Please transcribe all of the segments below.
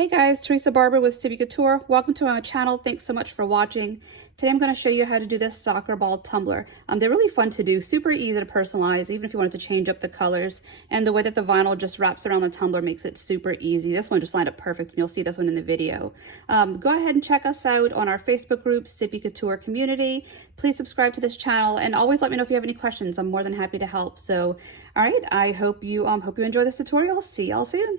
Hey guys, Teresa Barber with Sippie Couture. Welcome to my channel. Thanks so much for watching. Today I'm going to show you how to do this soccer ball tumbler. They're really fun to do, super easy to personalize, even if you wanted to change up the colors. And the way that the vinyl just wraps around the tumbler makes it super easy. This one just lined up perfect, and you'll see this one in the video. Go ahead and check us out on our Facebook group, Sippie Couture Community. Please subscribe to this channel, and always let me know if you have any questions. I'm more than happy to help. So, all right, I hope you enjoy this tutorial. See y'all soon.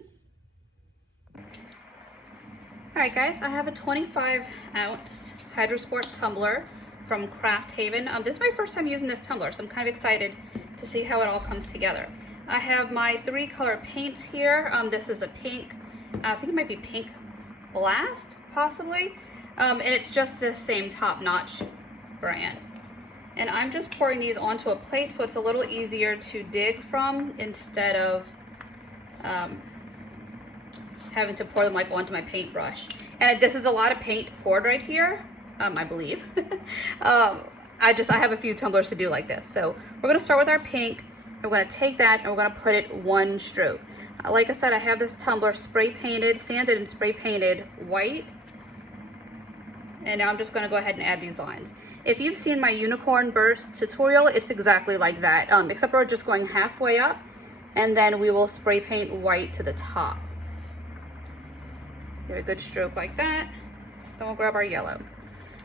Alright guys, I have a 25-ounce Hydrosport tumbler from Craft Haven. This is my first time using this tumbler, so I'm kind of excited to see how it all comes together. I have my 3-color paints here. This is a pink, I think it might be Pink Blast, possibly. And it's just the same top-notch brand. And I'm just pouring these onto a plate so it's a little easier to dig from instead of having to pour them like onto my paintbrush. And this is a lot of paint poured right here, I believe. I have a few tumblers to do like this. So we're gonna start with our pink, and we're gonna take that and we're gonna put it one stroke. Like I said, I have this tumbler spray painted, sanded and spray painted white. And now I'm just gonna go ahead and add these lines. If you've seen my unicorn burst tutorial, it's exactly like that, except we're just going halfway up, and then we will spray paint white to the top. Get a good stroke like that. Then we'll grab our yellow.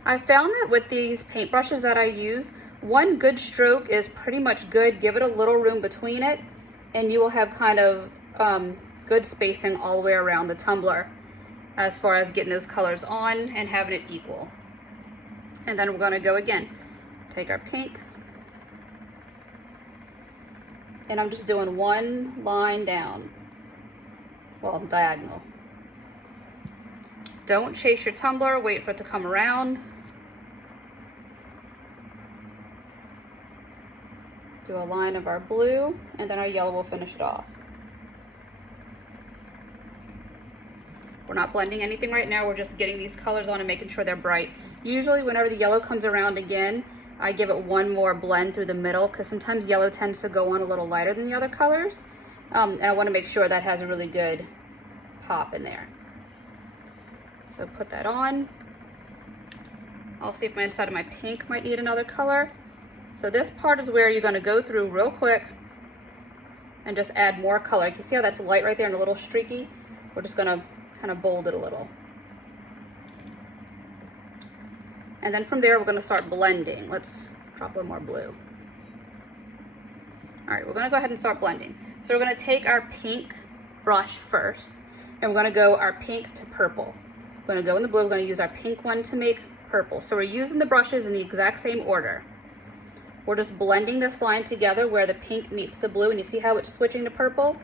I found that with these paintbrushes that I use, one good stroke is pretty much good. Give it a little room between it, and you will have kind of good spacing all the way around the tumbler as far as getting those colors on and having it equal. And then we're gonna go again. Take our pink, and I'm just doing one line down, well, diagonal. Don't chase your tumbler, wait for it to come around. Do a line of our blue, and then our yellow will finish it off. We're not blending anything right now, we're just getting these colors on and making sure they're bright. Usually whenever the yellow comes around again, I give it one more blend through the middle, because sometimes yellow tends to go on a little lighter than the other colors. And I want to make sure that has a really good pop in there. So put that on. I'll see if my inside of my pink might need another color. So this part is where you're going to go through real quick and just add more color. You can see how that's light right there and a little streaky. We're just going to kind of bold it a little. And then from there we're going to start blending. Let's drop a little more blue. Alright, we're going to go ahead and start blending. So we're going to take our pink brush first, and we're going to go our pink to purple. We're going to go in the blue, we're going to use our pink one to make purple. So we're using the brushes in the exact same order. We're just blending this line together where the pink meets the blue, and you see how it's switching to purple?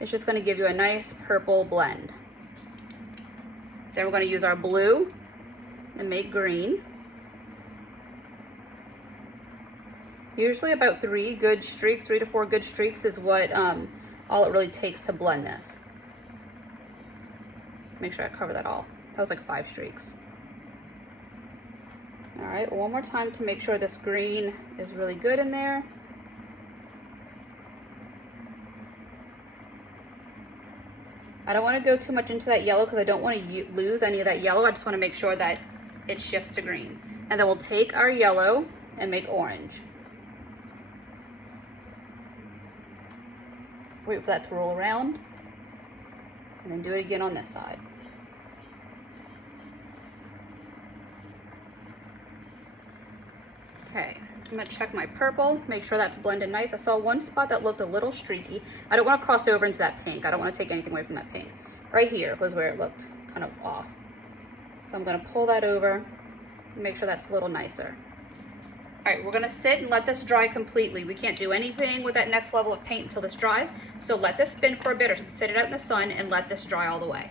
It's just going to give you a nice purple blend. Then we're going to use our blue and make green. Usually about 3 to 4 good streaks is what all it really takes to blend this. Make sure I cover that all. That was like 5 streaks. All right, one more time to make sure this green is really good in there. I don't want to go too much into that yellow because I don't want to lose any of that yellow. I just want to make sure that it shifts to green. And then we'll take our yellow and make orange. Wait for that to roll around, and then do it again on this side. Okay, I'm going to check my purple, make sure that's blended nice. I saw one spot that looked a little streaky. I don't want to cross over into that pink. I don't want to take anything away from that pink. Right here was where it looked kind of off. So I'm going to pull that over and make sure that's a little nicer. All right, we're going to sit and let this dry completely. We can't do anything with that next level of paint until this dries. So let this spin for a bit, or sit it out in the sun and let this dry all the way.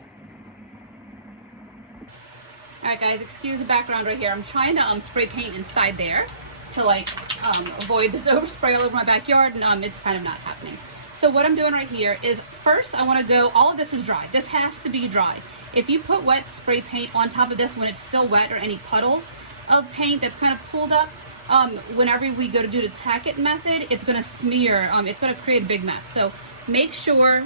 All right, guys, excuse the background right here. I'm trying to spray paint inside there to avoid this overspray all over my backyard, and it's kind of not happening. So what I'm doing right here is, first I want to go, all of this is dry. This has to be dry. If you put wet spray paint on top of this when it's still wet, or any puddles of paint that's kind of pulled up, whenever we go to do the tack it method, it's going to smear, it's going to create a big mess. So make sure,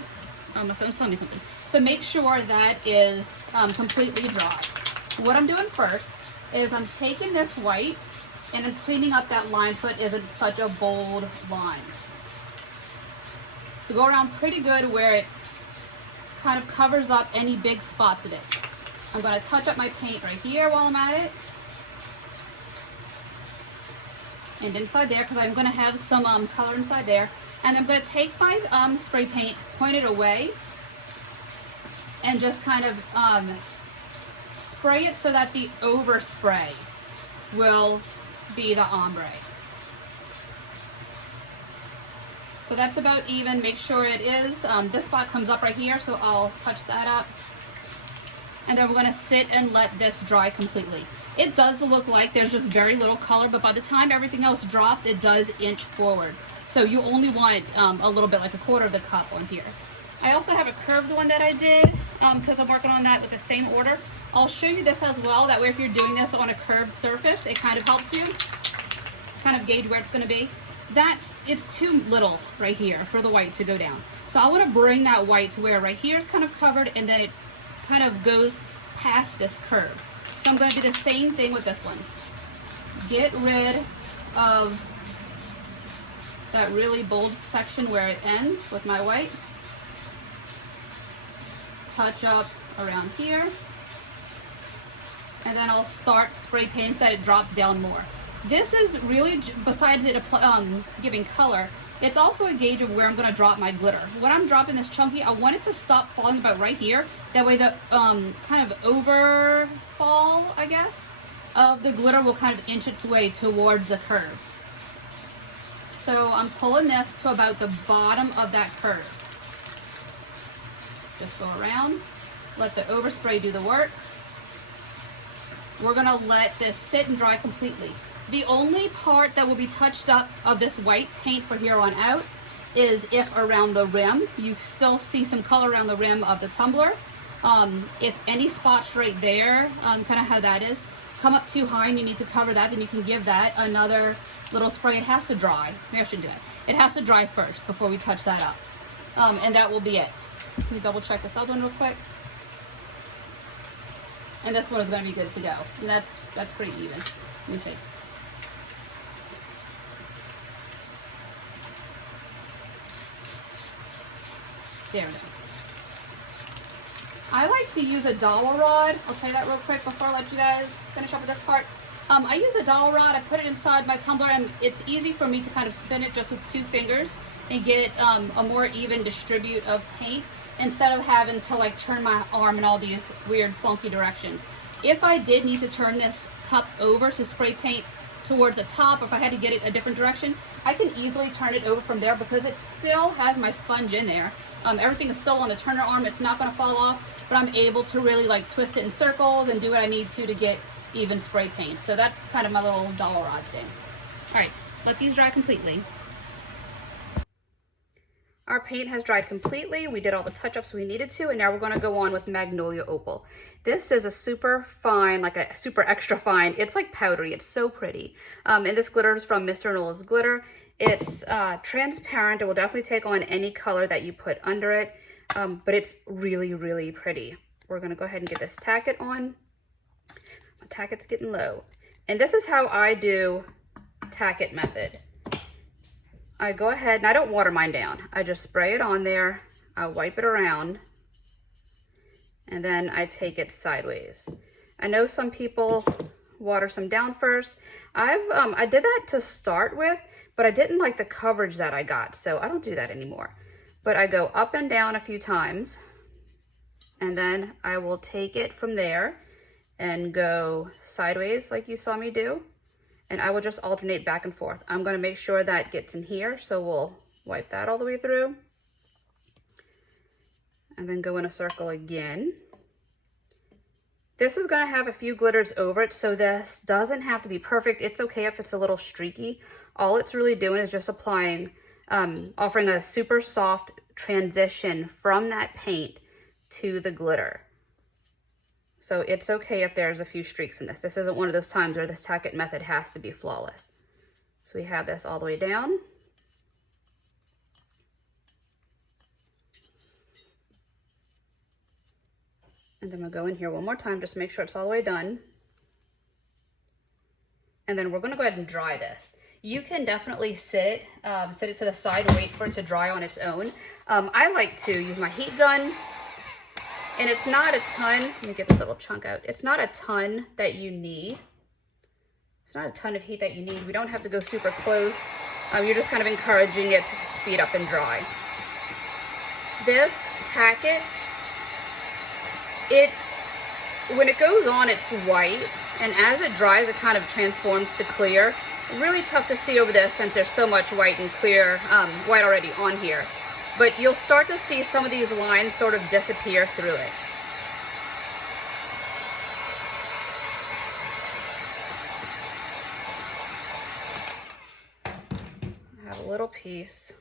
my phone's telling me something. So make sure that is completely dry. What I'm doing first is I'm taking this white and I'm cleaning up that line so it isn't such a bold line. So go around pretty good where it kind of covers up any big spots in it. I'm going to touch up my paint right here while I'm at it. And inside there, because I'm going to have some color inside there. And I'm going to take my spray paint, point it away, and just kind of spray it so that the overspray will be the ombre. So that's about even. Make sure it is. This spot comes up right here, so I'll touch that up. And then we're going to sit and let this dry completely. It does look like there's just very little color, but by the time everything else drops, it does inch forward. So you only want a little bit, like a quarter of the cup on here. I also have a curved one that I did because I'm working on that with the same order. I'll show you this as well. That way if you're doing this on a curved surface, it kind of helps you kind of gauge where it's going to be. It's too little right here for the white to go down. So I want to bring that white to where right here is kind of covered and then it kind of goes past this curve. So I'm going to do the same thing with this one. Get rid of that really bold section where it ends with my white. Touch up around here. And then I'll start spray painting so that it drops down more. This is really, besides it giving color, it's also a gauge of where I'm going to drop my glitter. When I'm dropping this chunky, I want it to stop falling about right here. That way the kind of overfall, I guess, of the glitter will kind of inch its way towards the curve. So I'm pulling this to about the bottom of that curve. Just go around, let the overspray do the work. We're going to let this sit and dry completely. The only part that will be touched up of this white paint for here on out is if around the rim, you still see some color around the rim of the tumbler. If any spots right there, kind of how that is, come up too high and you need to cover that, then you can give that another little spray. It has to dry. Maybe I shouldn't do that. It has to dry first before we touch that up. And that will be it. Let me double check this other one real quick. And this one is going to be good to go. And that's pretty even. Let me see. There we go. I like to use a dowel rod. I'll tell you that real quick before I let you guys finish up with this part. I use a dowel rod. I put it inside my tumbler, and it's easy for me to kind of spin it just with 2 fingers and get a more even distribute of paint instead of having to like turn my arm in all these weird funky directions. If I did need to turn this cup over to spray paint towards the top, or if I had to get it a different direction, I can easily turn it over from there because it still has my sponge in there. Everything is still on the turner arm. It's not going to fall off, but I'm able to really like twist it in circles and do what I need to get even spray paint. So that's kind of my little dowel rod thing. All right, let these dry completely. Our paint has dried completely. We did all the touch-ups we needed to, and now we're going to go on with Magnolia Opal. This is a super fine, like a super extra fine. It's like powdery. It's so pretty. And this glitter is from Mr. Noel's Glitter. It's transparent. It will definitely take on any color that you put under it, but it's really, really pretty. We're going to go ahead and get this tacket on. My tacket's getting low. And this is how I do tacket method. I go ahead, and I don't water mine down. I just spray it on there, I wipe it around, and then I take it sideways. I know some people water some down first. I did that to start with, but I didn't like the coverage that I got, so I don't do that anymore. But I go up and down a few times, and then I will take it from there and go sideways like you saw me do. And I will just alternate back and forth. I'm going to make sure that gets in here, so we'll wipe that all the way through. And then go in a circle again. This is going to have a few glitters over it, so this doesn't have to be perfect. It's okay if it's a little streaky. All it's really doing is just applying, offering a super soft transition from that paint to the glitter. So it's okay if there's a few streaks in this. This isn't one of those times where this tacket method has to be flawless. So we have this all the way down. And then we'll go in here one more time, just make sure it's all the way done. And then we're gonna go ahead and dry this. You can definitely sit it to the side, wait for it to dry on its own. I like to use my heat gun, and it's not a ton. Let me get this little chunk out. It's not a ton that you need. It's not a ton of heat that you need. We don't have to go super close. You're just kind of encouraging it to speed up and dry. This tack when it goes on, it's white, and as it dries, it kind of transforms to clear. Really tough to see over this since there's so much white and clear, white already on here. But you'll start to see some of these lines sort of disappear through it. I have a little piece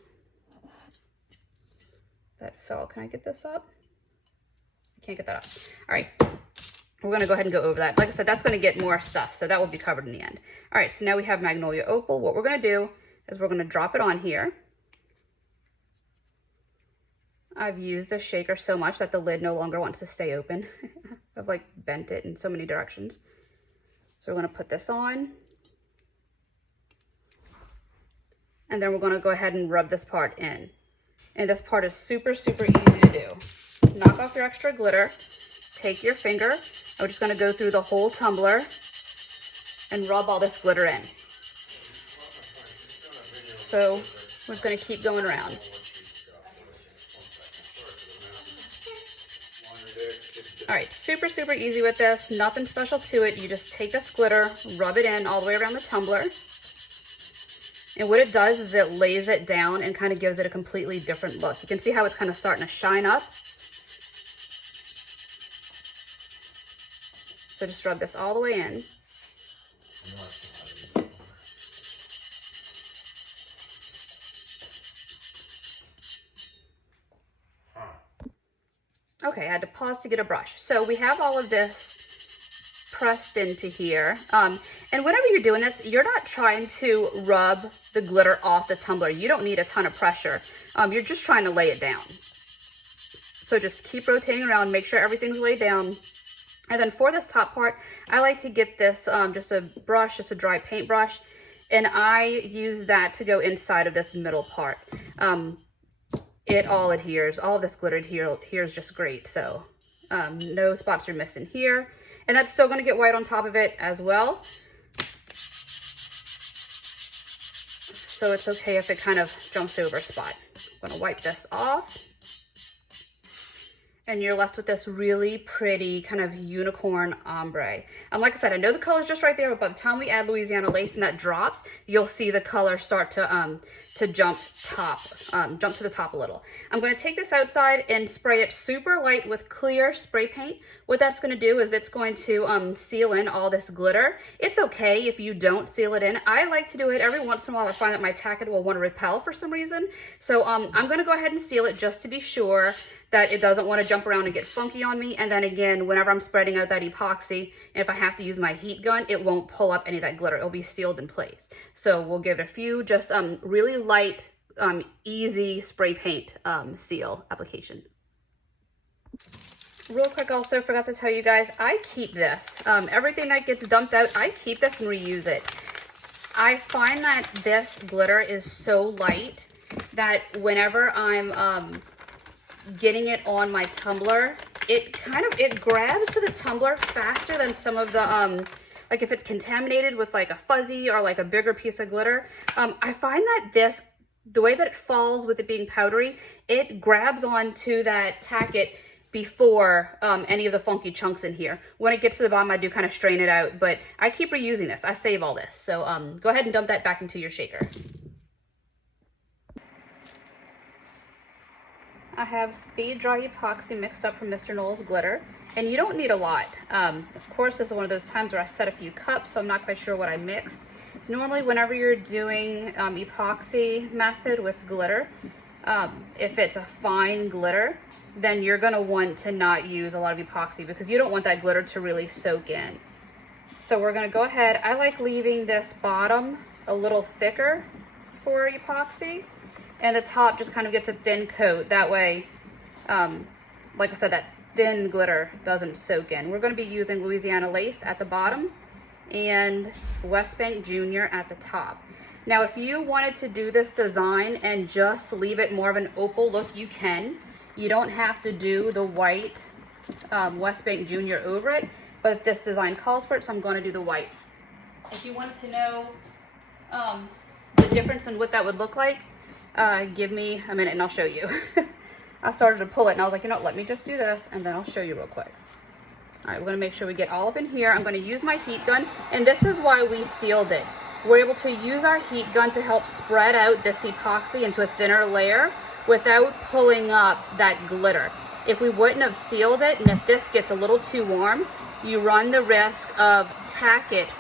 that fell. Can I get this up? I can't get that up. All right. We're gonna go ahead and go over that. Like I said, that's gonna get more stuff, so that will be covered in the end. All right, so now we have Magnolia Opal. What we're gonna do is we're gonna drop it on here. I've used this shaker so much that the lid no longer wants to stay open. I've like bent it in so many directions. So we're gonna put this on. And then we're gonna go ahead and rub this part in. And this part is super, super easy to do. Knock off your extra glitter. Take your finger, and we're just going to go through the whole tumbler and rub all this glitter in. So we're just going to keep going around. All right, super, super easy with this. Nothing special to it. You just take this glitter, rub it in all the way around the tumbler. And what it does is it lays it down and kind of gives it a completely different look. You can see how it's kind of starting to shine up. So just rub this all the way in. Okay, I had to pause to get a brush. So we have all of this pressed into here. And whenever you're doing this, you're not trying to rub the glitter off the tumbler. You don't need a ton of pressure. You're just trying to lay it down. So just keep rotating around, make sure everything's laid down. And then for this top part, I like to get this, just a brush, just a dry paint brush, and I use that to go inside of this middle part. It all adheres, all of this glitter adheres just great, so no spots are missing here. And that's still gonna get white on top of it as well. So it's okay if it kind of jumps over a spot. I'm gonna wipe this off. And you're left with this really pretty kind of unicorn ombre. Like I said, I know the color's just right there, but by the time we add Louisiana lace and that drops, you'll see the color start to jump to the top a little. I'm going to take this outside and spray it super light with clear spray paint. What that's going to do is it's going to seal in all this glitter. It's okay if you don't seal it in. I like to do it every once in a while. I find that my tack will want to repel for some reason. So I'm going to go ahead and seal it just to be sure that it doesn't want to jump around and get funky on me. And then again, whenever I'm spreading out that epoxy, if I have to use my heat gun, it won't pull up any of that glitter. It'll be sealed in place. So we'll give it a few, just really light, easy spray paint seal application. Real quick, also forgot to tell you guys, I keep this. Everything that gets dumped out, I keep this and reuse it. I find that this glitter is so light that whenever I'm getting it on my tumbler, it grabs to the tumbler faster than some of the like if it's contaminated with like a fuzzy or like a bigger piece of glitter. I find that the way that it falls with it being powdery, it grabs onto that tacket before any of the funky chunks in here. When it gets to the bottom, I do kind of strain it out, but I keep reusing this. I save all this. So go ahead and dump that back into your shaker. I have speed dry epoxy mixed up from Mr. Knoll's glitter, and you don't need a lot. Of course, this is one of those times where I set a few cups, so I'm not quite sure what I mixed. Normally, whenever you're doing epoxy method with glitter, if it's a fine glitter, then you're gonna want to not use a lot of epoxy because you don't want that glitter to really soak in. So we're gonna go ahead. I like leaving this bottom a little thicker for epoxy, and the top just kind of gets a thin coat. That way, like I said, that thin glitter doesn't soak in. We're going to be using Louisiana lace at the bottom and Wesabank Junior at the top. Now, if you wanted to do this design and just leave it more of an opal look, you can. You don't have to do the white Wesabank Junior over it, but this design calls for it, so I'm going to do the white. If you wanted to know the difference in what that would look like, give me a minute and I'll show you. I started to pull it and I was like, you know what, let me just do this and then I'll show you real quick. All right, we're going to make sure we get all up in here. I'm going to use my heat gun, and this is why we sealed it. We're able to use our heat gun to help spread out this epoxy into a thinner layer without pulling up that glitter. If we wouldn't have sealed it, and if this gets a little too warm, you run the risk of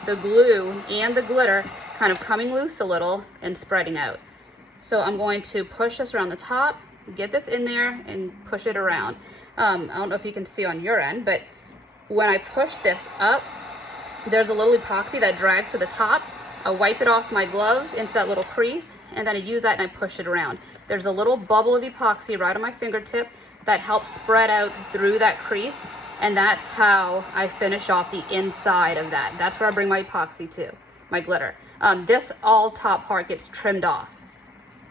the glue and the glitter kind of coming loose a little and spreading out. So I'm going to push this around the top, get this in there and push it around. I don't know if you can see on your end, but when I push this up, there's a little epoxy that drags to the top. I wipe it off my glove into that little crease, and then I use that and I push it around. There's a little bubble of epoxy right on my fingertip that helps spread out through that crease, and that's how I finish off the inside of that. That's where I bring my epoxy to, my glitter. This all top part gets trimmed off,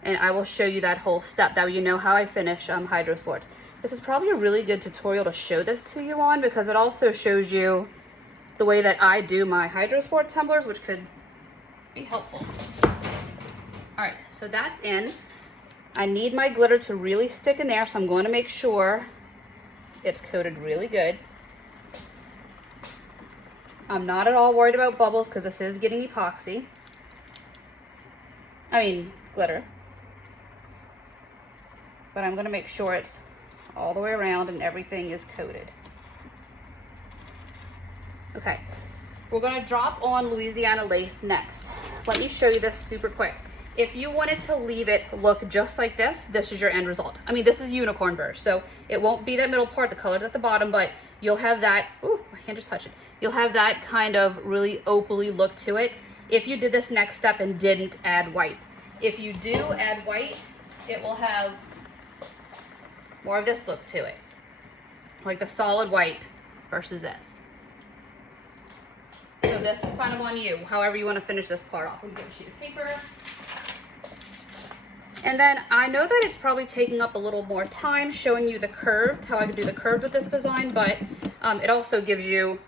and I will show you that whole step. That way you know how I finish Hydrosports. This is probably a really good tutorial to show this to you on, because it also shows you the way that I do my Hydrosport tumblers, which could be helpful. All right, so that's in. I need my glitter to really stick in there, so I'm going to make sure it's coated really good. I'm not at all worried about bubbles because this is getting epoxy. Glitter. But I'm going to make sure it's all the way around and everything is coated. Okay, we're going to drop on Louisiana lace next. Let me show you this super quick. If you wanted to leave it look just like this, this is your end result. This is unicorn burr, so it won't be that middle part, the color's at the bottom, but you'll have that, ooh, my hand just touched it. You'll have that kind of really opally look to it if you did this next step and didn't add white. If you do add white, it will have more of this look to it, like the solid white versus this. So this is kind of on you, however you want to finish this part off. We'll get a sheet of paper. And then I know that it's probably taking up a little more time showing you the curved, how I can do the curved with this design, but it also gives you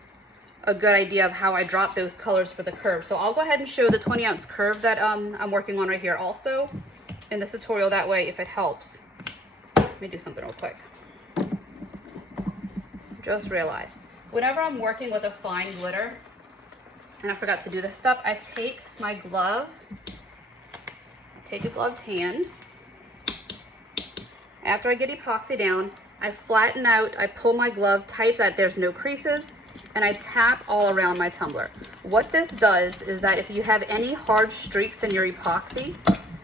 a good idea of how I drop those colors for the curve. So I'll go ahead and show the 20-ounce curve that I'm working on right here also in this tutorial. That way, if it helps. Let me do something real quick. Just realized, whenever I'm working with a fine glitter, and I forgot to do this step, I take my glove, take a gloved hand. After I get epoxy down, I flatten out, I pull my glove tight so that there's no creases, and I tap all around my tumbler. What this does is that if you have any hard streaks in your epoxy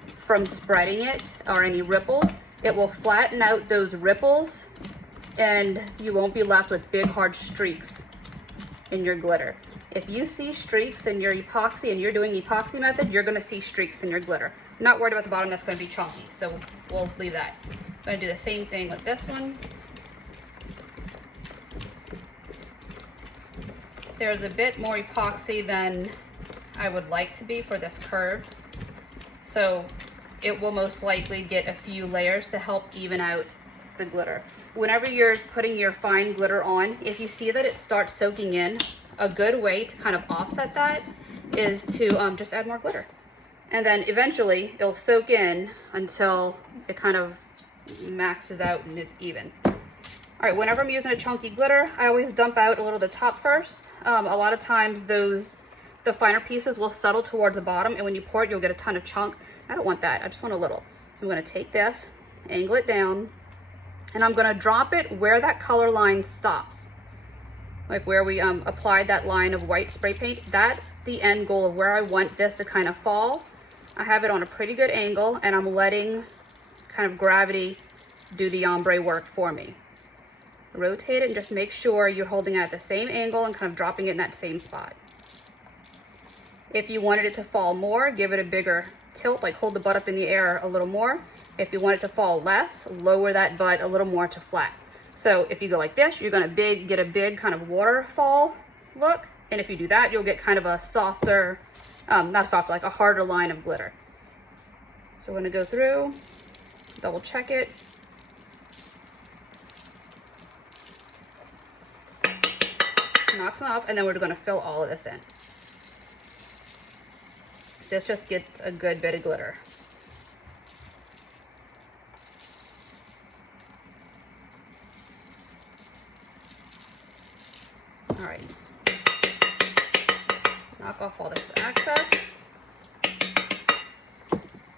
from spreading it or any ripples, it will flatten out those ripples and you won't be left with big hard streaks in your glitter. If you see streaks in your epoxy and you're doing epoxy method, you're gonna see streaks in your glitter. I'm not worried about the bottom, that's gonna be chunky, so we'll leave that. I'm gonna do the same thing with this one. There's a bit more epoxy than I would like to be for this curved, so it will most likely get a few layers to help even out the glitter. Whenever you're putting your fine glitter on, if you see that it starts soaking in, a good way to kind of offset that is to just add more glitter. And then eventually it'll soak in until it kind of maxes out and it's even. All right, whenever I'm using a chunky glitter, I always dump out a little of the top first. A lot of times the finer pieces will settle towards the bottom, and when you pour it, you'll get a ton of chunk. I don't want that, I just want a little. So I'm gonna take this, angle it down, and I'm gonna drop it where that color line stops. Like where we applied that line of white spray paint, that's the end goal of where I want this to kind of fall. I have it on a pretty good angle, and I'm letting kind of gravity do the ombre work for me. Rotate it and just make sure you're holding it at the same angle and kind of dropping it in that same spot. If you wanted it to fall more, give it a bigger tilt, like hold the butt up in the air a little more. If you want it to fall less, lower that butt a little more to flat. So if you go like this, you're gonna get a big kind of waterfall look. And if you do that, you'll get kind of a softer, not a softer, like a harder line of glitter. So we're gonna go through, double check it. Knock some off, and then we're gonna fill all of this in. This just gets a good bit of glitter. All right. Knock off all this excess.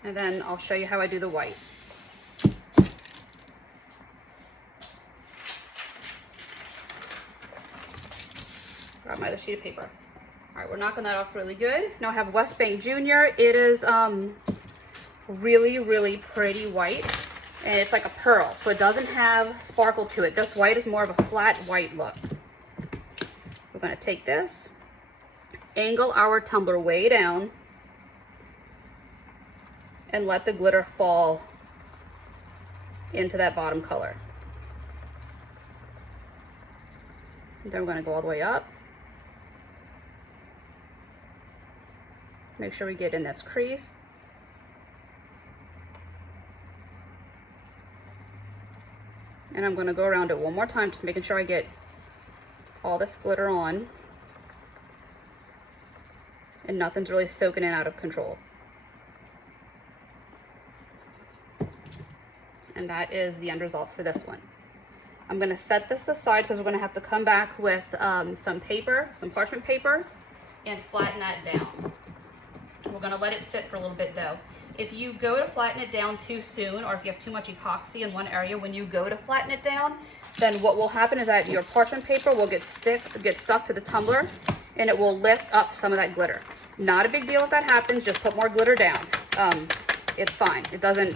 And then I'll show you how I do the white. Grab my other sheet of paper. All right, we're knocking that off really good. Now I have Wesabank Junior. It is really, really pretty white. And it's like a pearl, so it doesn't have sparkle to it. This white is more of a flat white look. We're gonna take this, angle our tumbler way down, and let the glitter fall into that bottom color. Then we're gonna go all the way up. Make sure we get in this crease. And I'm gonna go around it one more time, just making sure I get all this glitter on and nothing's really soaking in out of control. And that is the end result for this one. I'm gonna set this aside because we're gonna have to come back with some paper, some parchment paper, and flatten that down. We're gonna let it sit for a little bit though. If you go to flatten it down too soon, or if you have too much epoxy in one area when you go to flatten it down, then what will happen is that your parchment paper will get stuck to the tumbler and it will lift up some of that glitter. Not a big deal if that happens, just put more glitter down. It's fine, it doesn't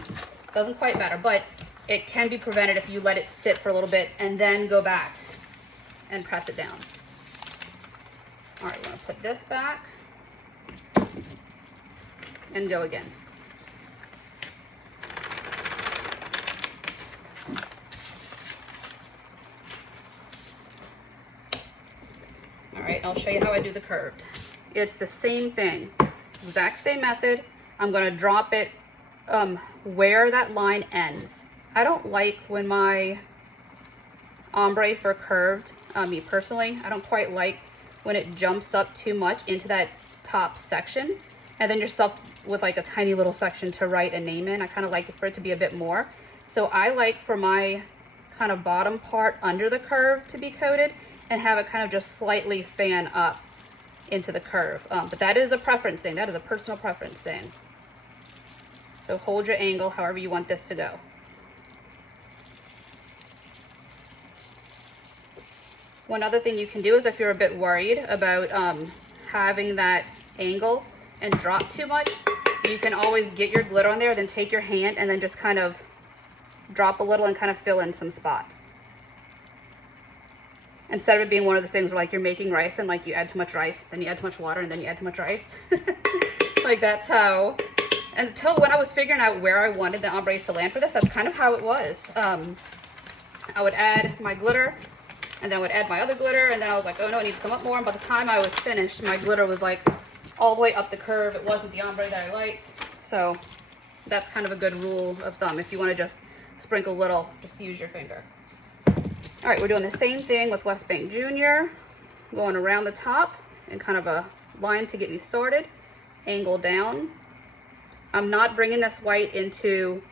quite matter, but it can be prevented if you let it sit for a little bit and then go back and press it down. All right, we're gonna put this back and go again. All right, I'll show you how I do the curved. It's the same thing, exact same method. I'm gonna drop it where that line ends. I don't like when my ombre for curved, me personally, I don't quite like when it jumps up too much into that top section and then you're stuck with like a tiny little section to write a name in. I kind of like it for it to be a bit more. So I like for my kind of bottom part under the curve to be coated and have it kind of just slightly fan up into the curve. But that is a preference thing. That is a personal preference thing. So hold your angle however you want this to go. One other thing you can do is if you're a bit worried about having that angle and drop too much, you can always get your glitter on there, then take your hand and then just kind of drop a little and kind of fill in some spots. Instead of it being one of those things where like you're making rice and like you add too much rice, then you add too much water, and then you add too much rice. Like that's how, until when I was figuring out where I wanted the ombre to land for this, that's kind of how it was. I would add my glitter and then I would add my other glitter, and then I was like, oh no, it needs to come up more. And by the time I was finished, my glitter was like all the way up the curve. It wasn't the ombre that I liked. So that's kind of a good rule of thumb. If you want to just sprinkle a little, just use your finger. All right, we're doing the same thing with Wesabank Junior. Going around the top and kind of a line to get me started. Angle down. I'm not bringing this white into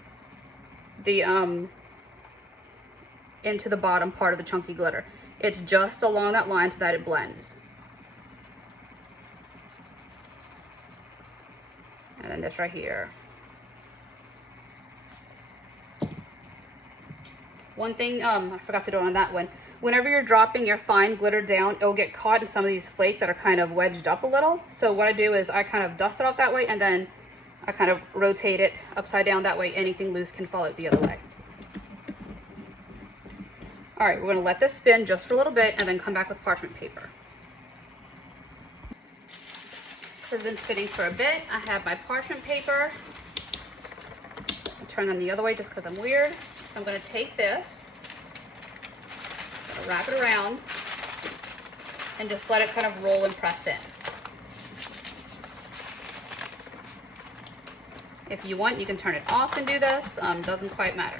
the bottom part of the chunky glitter. It's just along that line so that it blends. And then this right here. One thing, I forgot to do it on that one. Whenever you're dropping your fine glitter down, it'll get caught in some of these flakes that are kind of wedged up a little. So what I do is I kind of dust it off that way and then I kind of rotate it upside down. That way anything loose can fall out the other way. All right, we're gonna let this spin just for a little bit and then come back with parchment paper. This has been spinning for a bit. I have my parchment paper. I'll turn them the other way just because I'm weird. So I'm gonna take this So wrap it around and just let it kind of roll and press in. If you want, you can turn it off and do this. Doesn't quite matter.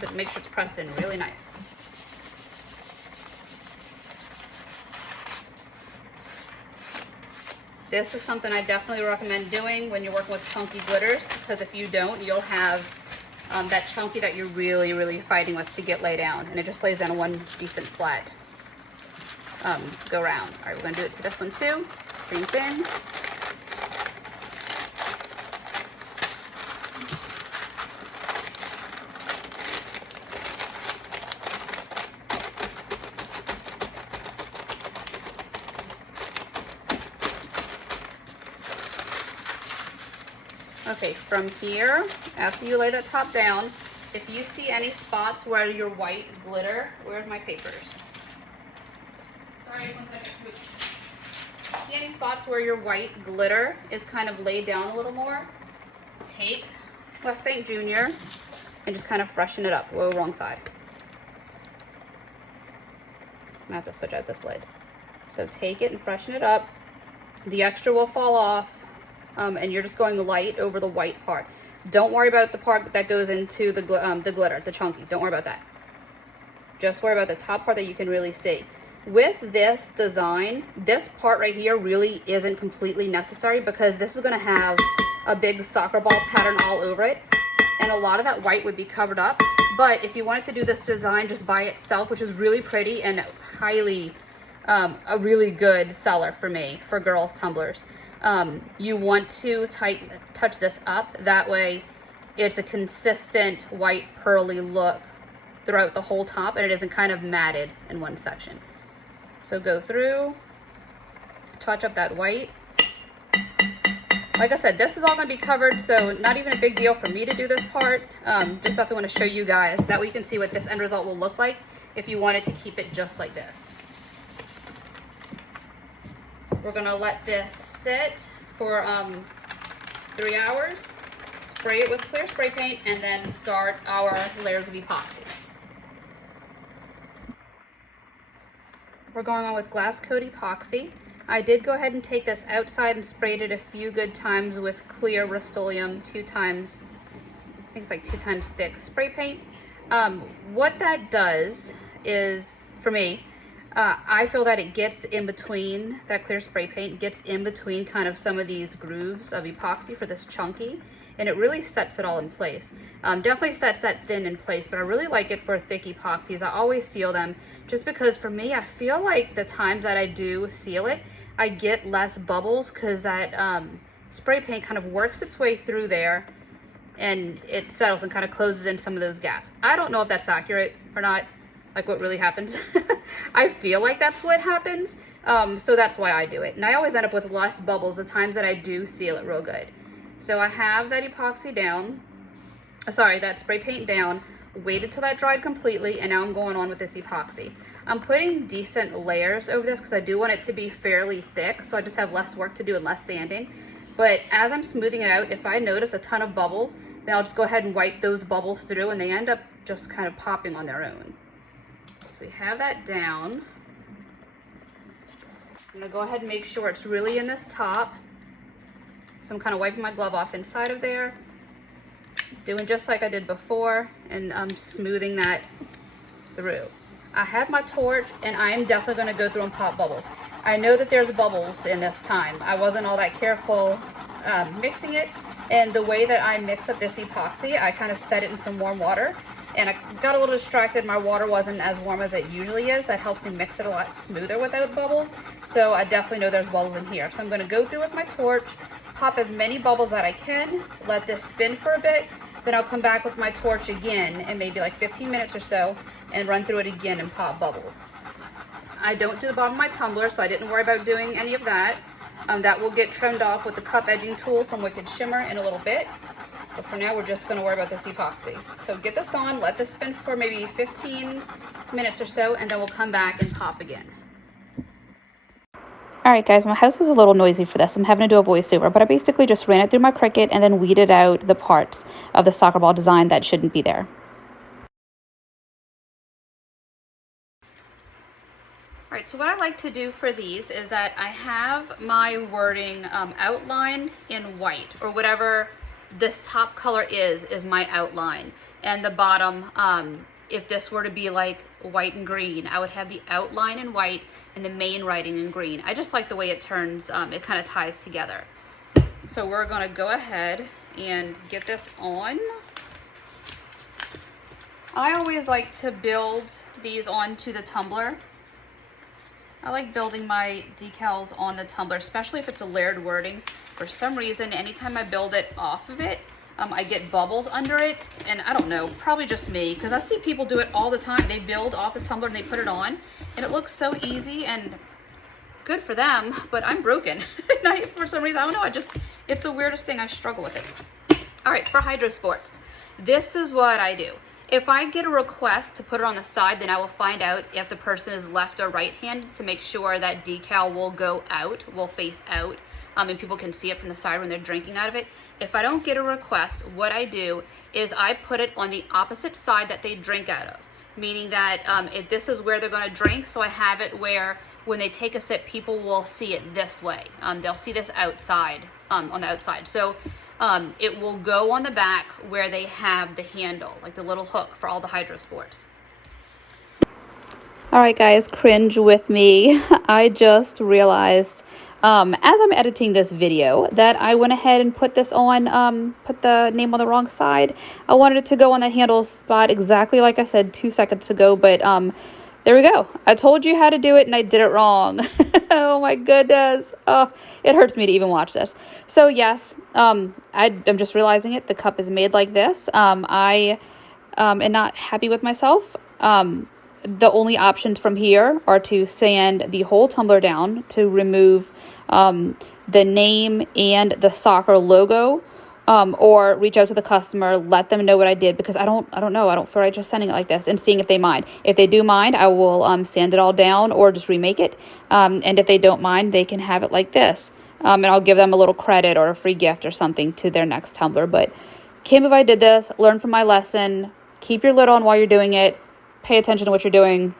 But make sure it's pressed in really nice. This is something I definitely recommend doing when you're working with chunky glitters, because if you don't, you'll have that chunky that you're really fighting with to get laid down, and it just lays down one decent flat go round. All right, we're gonna do it to this one too. Same thing. Okay, from here, after you lay that top down, if you see any spots where your white glitter, where's my papers? Sorry, 1 second. See any spots where your white glitter is kind of laid down a little more? Take Wesabank Junior and just kind of freshen it up. Whoa, wrong side. I'm gonna have to switch out this lid. So take it and freshen it up. The extra will fall off. And you're just going light over the white part. Don't worry about the part that goes into the glitter, the chunky. Don't worry about that. Just worry about the top part that you can really see. With this design, this part right here really isn't completely necessary, because this is going to have a big soccer ball pattern all over it. And a lot of that white would be covered up. But if you wanted to do this design just by itself, which is really pretty and highly, a really good seller for me, for girls' tumblers. You want to touch this up. That way it's a consistent white pearly look throughout the whole top, and it isn't kind of matted in one section. So go through, touch up that white. Like I said, this is all going to be covered, so not even a big deal for me to do this part. Just definitely want to show you guys. That way you can see what this end result will look like if you wanted to keep it just like this. We're going to let this sit for 3 hours, spray it with clear spray paint, and then start our layers of epoxy. We're going on with glass coat epoxy. I did go ahead and take this outside and sprayed it a few good times with clear Rust-Oleum 2 times, I think it's like 2 times thick spray paint. What that does is, for me, I feel that it gets in between, that clear spray paint gets in between kind of some of these grooves of epoxy for this chunky, and it really sets it all in place. Definitely sets that thin in place, but I really like it for thick epoxies. I always seal them, just because for me, I feel like the times that I do seal it, I get less bubbles, because that spray paint kind of works its way through there, and it settles and kind of closes in some of those gaps. I don't know if that's accurate or not, like what really happens. I feel like that's what happens, so that's why I do it. And I always end up with less bubbles the times that I do seal it real good. So I have that epoxy down, that spray paint down, waited till that dried completely, and now I'm going on with this epoxy. I'm putting decent layers over this because I do want it to be fairly thick, so I just have less work to do and less sanding. But as I'm smoothing it out, if I notice a ton of bubbles, then I'll just go ahead and wipe those bubbles through, and they end up just kind of popping on their own. So we have that down. I'm gonna go ahead and make sure it's really in this top. So I'm kind of wiping my glove off inside of there, doing just like I did before, and I'm smoothing that through. I have my torch, and I am definitely gonna go through and pop bubbles. I know that there's bubbles in this time. I wasn't all that careful mixing it, and the way that I mix up this epoxy, I kind of set it in some warm water, and I got a little distracted. My water wasn't as warm as it usually is. That helps me mix it a lot smoother without bubbles. So I definitely know there's bubbles in here. So I'm gonna go through with my torch, pop as many bubbles that I can, let this spin for a bit, then I'll come back with my torch again in maybe like 15 minutes or so and run through it again and pop bubbles. I don't do the bottom of my tumbler, so I didn't worry about doing any of that. That will get trimmed off with the cup edging tool from Wicked Shimmer in a little bit. But for now, we're just going to worry about this epoxy. So get this on, let this spin for maybe 15 minutes or so, and then we'll come back and pop again. Alright guys, my house was a little noisy for this. I'm having to do a voiceover, but I basically just ran it through my Cricut and then weeded out the parts of the soccer ball design that shouldn't be there. All right, so what I like to do for these is that I have my wording outlined in white, or whatever this top color is my outline. And the bottom, if this were to be like white and green, I would have the outline in white and the main writing in green. I just like the way it turns, it kind of ties together. So we're gonna go ahead and get this on. I always like to build these onto the tumbler. I like building my decals on the tumbler, especially if it's a layered wording. For some reason, anytime I build it off of it, I get bubbles under it, and I don't know, probably just me, because I see people do it all the time. They build off the tumbler and they put it on, and it looks so easy and good for them, but I'm broken. For some reason, I don't know, it's the weirdest thing. I struggle with it. All right, for Hydrosports, this is what I do. If I get a request to put it on the side, then I will find out if the person is left or right-handed to make sure that decal will go out, will face out, and people can see it from the side when they're drinking out of it. If I don't get a request, what I do is I put it on the opposite side that they drink out of, meaning that if this is where they're going to drink, so I have it where when they take a sip, people will see it this way. They'll see this outside, on the outside. So it will go on the back where they have the handle, like the little hook for all the Hydrosports. All right, guys, cringe with me. I just realized as I'm editing this video that I went ahead and put this on, put the name on the wrong side. I wanted it to go on the handle spot exactly like I said 2 seconds ago, but there we go. I told you how to do it and I did it wrong. Oh my goodness. Oh, it hurts me to even watch this. So yes, I'm just realizing it. The cup is made like this. I am not happy with myself. The only options from here are to sand the whole tumbler down to remove the name and the soccer logo, or reach out to the customer, let them know what I did, because I don't know. I don't feel right just sending it like this and seeing if they mind. If they do mind, I will sand it all down or just remake it. And if they don't mind, they can have it like this. And I'll give them a little credit or a free gift or something to their next tumbler. But can't believe I did this. Learn from my lesson. Keep your lid on while you're doing it. Pay attention to what you're doing.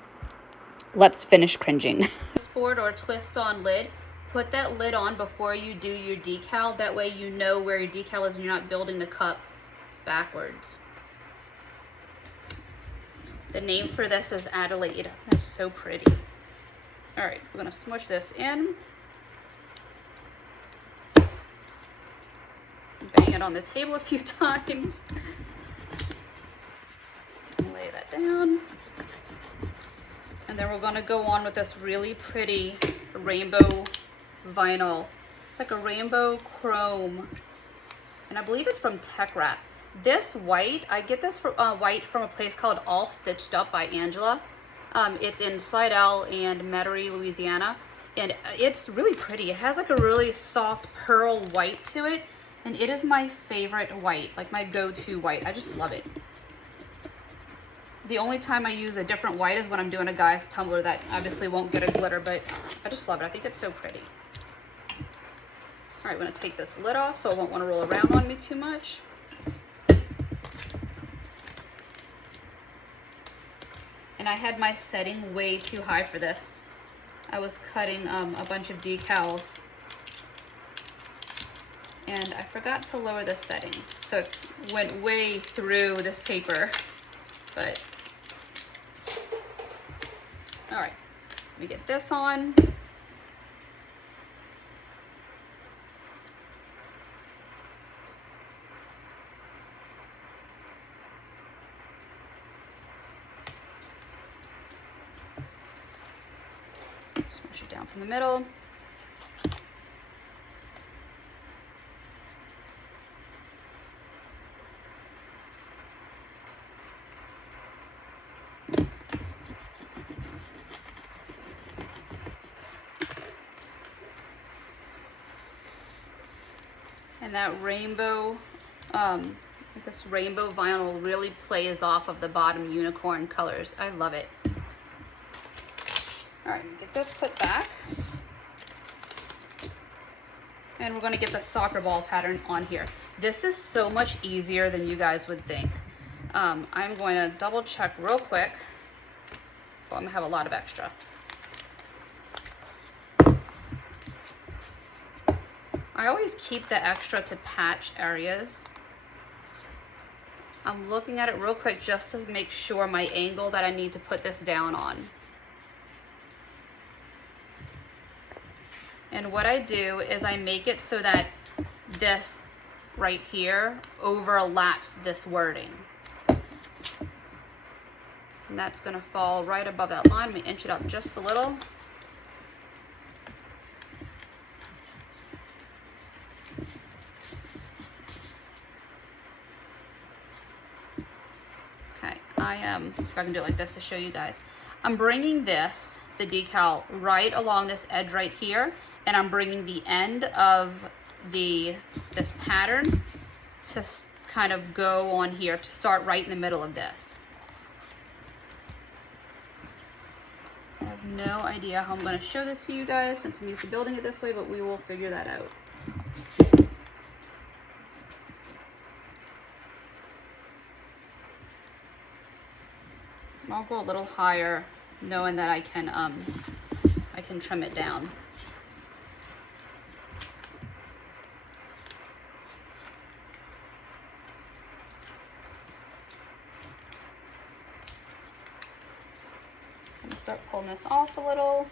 Let's finish cringing. Sport or twist on lid. Put that lid on before you do your decal. That way you know where your decal is and you're not building the cup backwards. The name for this is Adelaide. That's so pretty. All right, we're gonna smush this in. Bang it on the table a few times. Lay that down. And then we're gonna go on with this really pretty rainbow vinyl. It's like a rainbow chrome, and I believe it's from Tech Wrap. This white, I get this white from a place called All Stitched Up by Angela. It's in Slidell and Metairie, Louisiana, and it's really pretty. It has like a really soft pearl white to it, and it is my favorite white, like my go-to white. I just love it. The only time I use a different white is when I'm doing a guy's tumbler that obviously won't get a glitter, but I just love it. I think it's so pretty. All right, I'm gonna take this lid off so it won't want to roll around on me too much. And I had my setting way too high for this. I was cutting a bunch of decals and I forgot to lower the setting. So it went way through this paper, but all right, let me get this on. Smush it down from the middle. And that rainbow, this rainbow vinyl really plays off of the bottom unicorn colors. I love it. All right, get this put back. And we're gonna get the soccer ball pattern on here. This is so much easier than you guys would think. I'm going to double check real quick. Oh, I'm gonna have a lot of extra. I always keep the extra to patch areas. I'm looking at it real quick just to make sure my angle that I need to put this down on. And what I do is I make it so that this right here overlaps this wording. And that's gonna fall right above that line. Let me inch it up just a little. Okay, so I can do it like this to show you guys. I'm bringing this, the decal, right along this edge right here, and I'm bringing the end of this pattern to kind of go on here to start right in the middle of this. I have no idea how I'm going to show this to you guys since I'm used to building it this way, but we will figure that out. I'll go a little higher, knowing that I can trim it down. I'm gonna start pulling this off a little.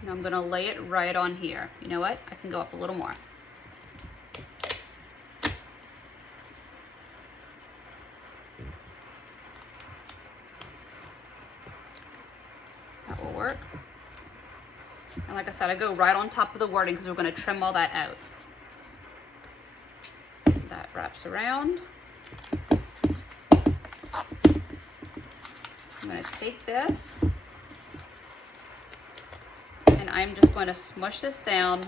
And I'm gonna lay it right on here. You know what? I can go up a little more. That will work. And like I said, I go right on top of the wording because we're gonna trim all that out. That wraps around. I'm gonna take this and I'm just going to smush this down.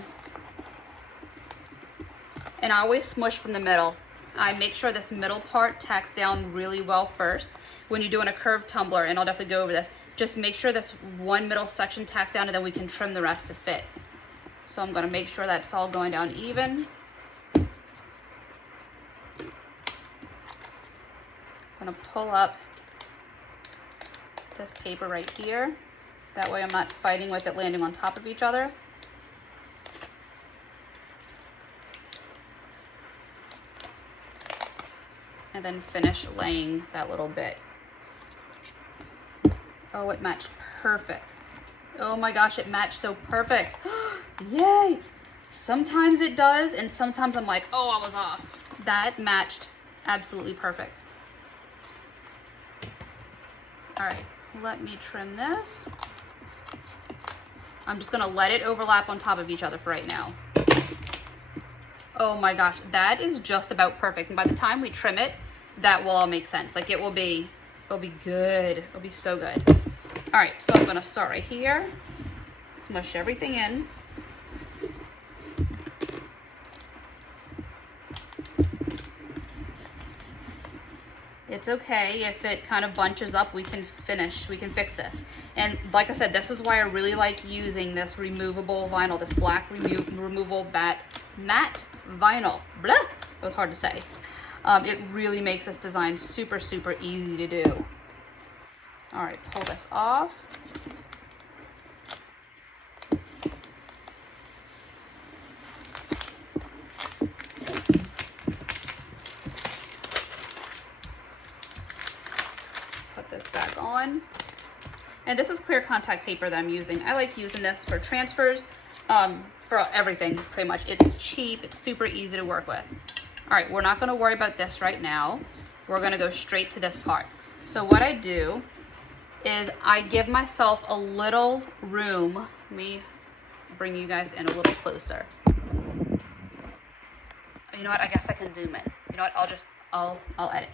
And I always smush from the middle. I make sure this middle part tacks down really well first. When you're doing a curved tumbler, and I'll definitely go over this, just make sure this one middle section tacks down and then we can trim the rest to fit. So I'm going to make sure that's all going down even. I'm going to pull up this paper right here. That way I'm not fighting with it landing on top of each other. And then finish laying that little bit. Oh, it matched perfect. Oh my gosh, it matched so perfect. Yay! Sometimes it does, and sometimes I'm like, oh, I was off. That matched absolutely perfect. All right, let me trim this. I'm just gonna let it overlap on top of each other for right now. Oh my gosh, that is just about perfect. And by the time we trim it, that will all make sense. Like it'll be good. It'll be so good. All right, so I'm gonna start right here, smush everything in. It's okay if it kind of bunches up, we can fix this. And like I said, this is why I really like using this removable vinyl, this black removable matte vinyl. Blah, it was hard to say. It really makes this design super, super easy to do. All right, pull this off. Put this back on. And this is clear contact paper that I'm using. I like using this for transfers, for everything pretty much. It's cheap, it's super easy to work with. All right, we're not gonna worry about this right now. We're gonna go straight to this part. So what I do is I give myself a little room. Let me bring you guys in a little closer. You know what, I guess I can zoom in. You know what, I'll edit.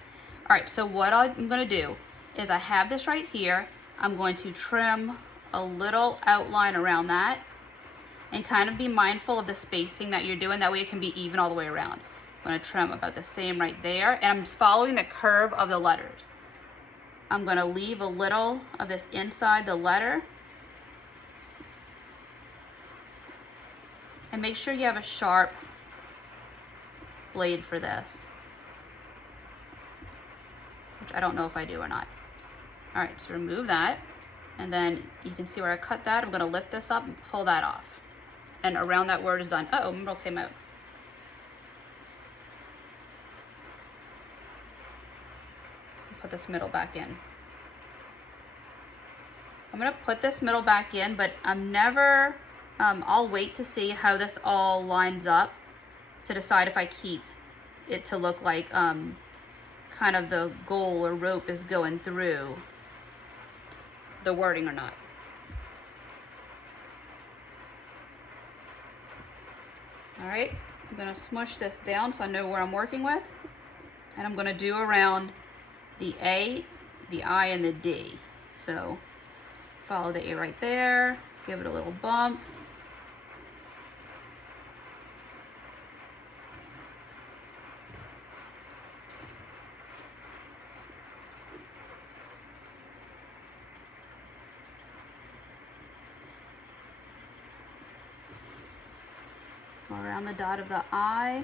All right, so what I'm gonna do is I have this right here. I'm going to trim a little outline around that and kind of be mindful of the spacing that you're doing. That way it can be even all the way around. I'm gonna trim about the same right there, and I'm just following the curve of the letters. I'm gonna leave a little of this inside the letter. And make sure you have a sharp blade for this, which I don't know if I do or not. All right, so remove that. And then you can see where I cut that. I'm gonna lift this up and pull that off. And around that word is done. Uh-oh, middle came out. Put this middle back in. I'm gonna put this middle back in, but I'm never, I'll wait to see how this all lines up to decide if I keep it to look like kind of the goal or rope is going through the wording or not. All right, I'm gonna smush this down so I know where I'm working with. And I'm gonna do around the A, the I, and the D. So follow the A right there, give it a little bump. Go around the dot of the I.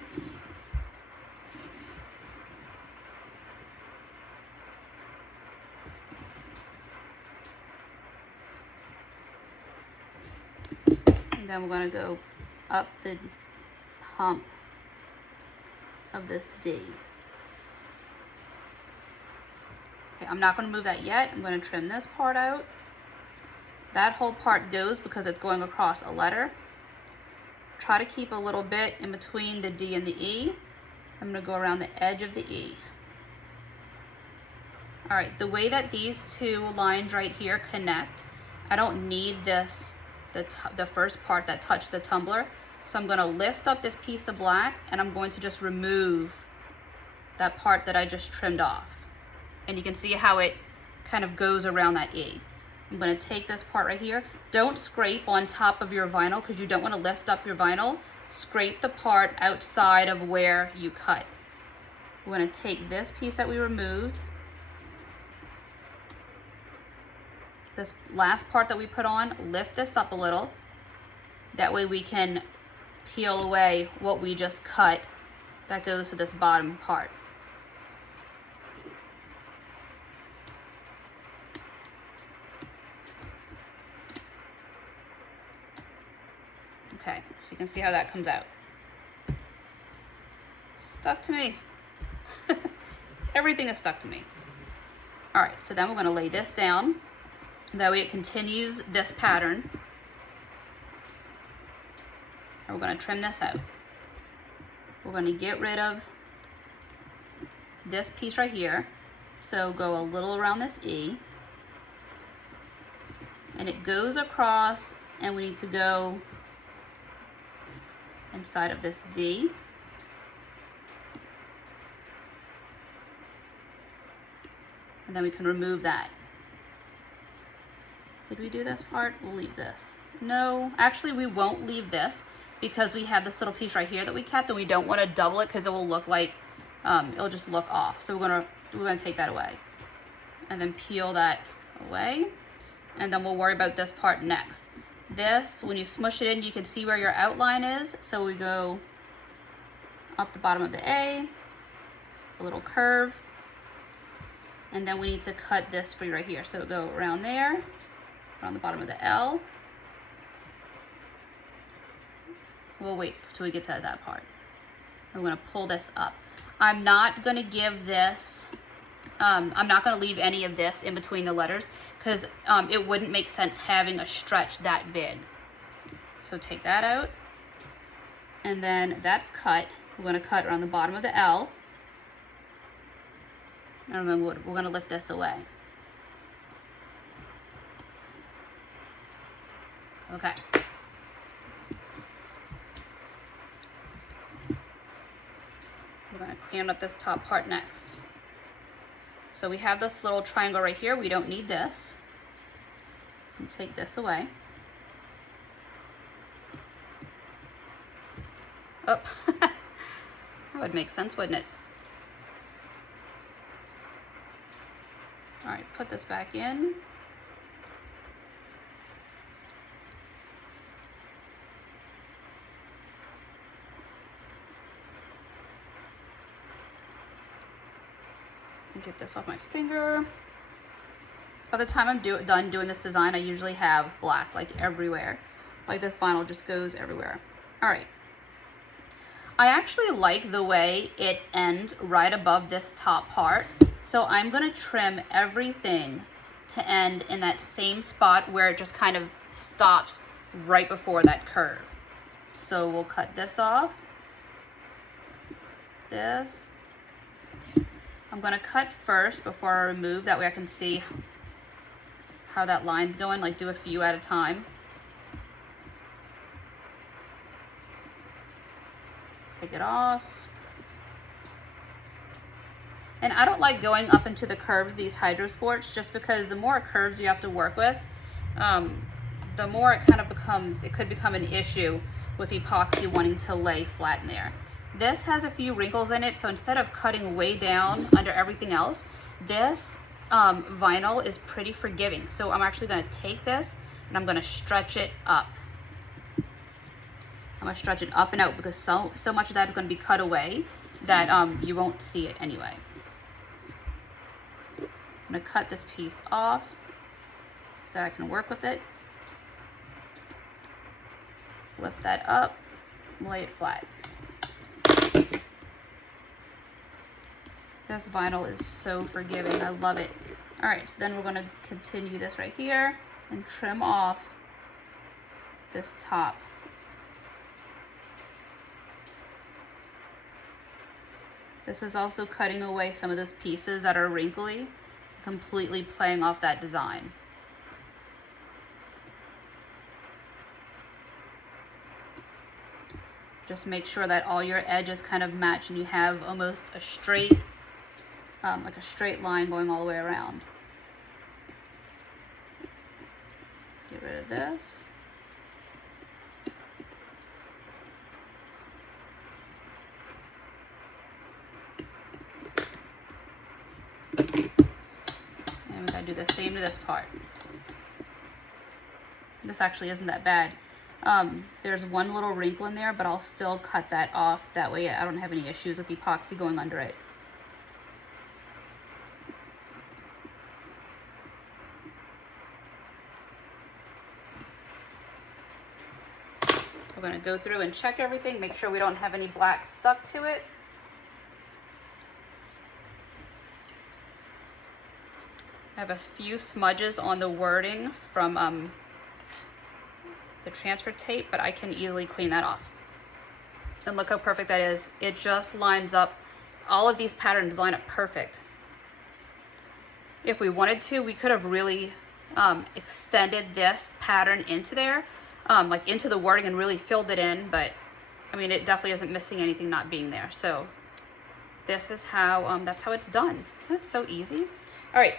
And then we're going to go up the hump of this D. Okay, I'm not going to move that yet. I'm going to trim this part out. That whole part goes because it's going across a letter. Try to keep a little bit in between the D and the E. I'm going to go around the edge of the E. All right, the way that these two lines right here connect, I don't need this, the first part that touched the tumbler. So I'm going to lift up this piece of black and I'm going to just remove that part that I just trimmed off. And you can see how it kind of goes around that E. I'm going to take this part right here. Don't scrape on top of your vinyl because you don't want to lift up your vinyl. Scrape the part outside of where you cut. We're going to take this piece that we removed, this last part that we put on, lift this up a little. That way we can peel away what we just cut that goes to this bottom part. Okay, so you can see how that comes out. Stuck to me. Everything is stuck to me. All right, so then we're going to lay this down. That way it continues this pattern. And we're going to trim this out. We're going to get rid of this piece right here. So go a little around this E. And it goes across, and we need to go inside of this D. And then we can remove that. Did we do this part? We'll leave this. No, actually we won't leave this because we have this little piece right here that we kept and we don't want to double it because it will look like, it'll just look off. So we're gonna take that away. And then peel that away. And then we'll worry about this part next. This, when you smush it in, you can see where your outline is. So we go up the bottom of the A, a little curve, and then we need to cut this for you right here. So go around there, around the bottom of the L. We'll wait till we get to that part. I'm gonna pull this up. I'm not gonna give this, I'm not gonna leave any of this in between the letters because it wouldn't make sense having a stretch that big. So take that out. And then that's cut. We're gonna cut around the bottom of the L. And then we're gonna lift this away. Okay. We're gonna clean up this top part next. So we have this little triangle right here. We don't need this. And take this away. Oh, that would make sense, wouldn't it? All right, put this back in. get this off my finger. By the time I'm done doing this design, I usually have black like everywhere. Like this vinyl just goes everywhere. All right. I actually like the way it ends right above this top part. So I'm gonna trim everything to end in that same spot where it just kind of stops right before that curve. So we'll cut this off. This. I'm gonna cut first before I remove, that way I can see how that line's going, like do a few at a time. Take it off. And I don't like going up into the curve of these Hydrosports, just because the more curves you have to work with, the more it kind of becomes, it could become an issue with epoxy wanting to lay flat in there. This has a few wrinkles in it, so instead of cutting way down under everything else, this vinyl is pretty forgiving. So I'm actually gonna take this and I'm gonna stretch it up. I'm gonna stretch it up and out because so much of that is gonna be cut away that you won't see it anyway. I'm gonna cut this piece off so that I can work with it. Lift that up, lay it flat. This vinyl is so forgiving, I love it. All right, so then we're gonna continue this right here and trim off this top. This is also cutting away some of those pieces that are wrinkly, completely playing off that design. Just make sure that all your edges kind of match and you have almost a straight, like a straight line going all the way around. Get rid of this. And we gotta do the same to this part. This actually isn't that bad. There's one little wrinkle in there, but I'll still cut that off. That way I don't have any issues with epoxy going under it. We're gonna go through and check everything, make sure we don't have any black stuck to it. I have a few smudges on the wording from the transfer tape, but I can easily clean that off. And look how perfect that is. It just lines up. All of these patterns line up perfect. If we wanted to, we could have really extended this pattern into there, like into the wording, and really filled it in, but I mean, it definitely isn't missing anything not being there. So this is how, that's how it's done. Isn't it so easy? All right.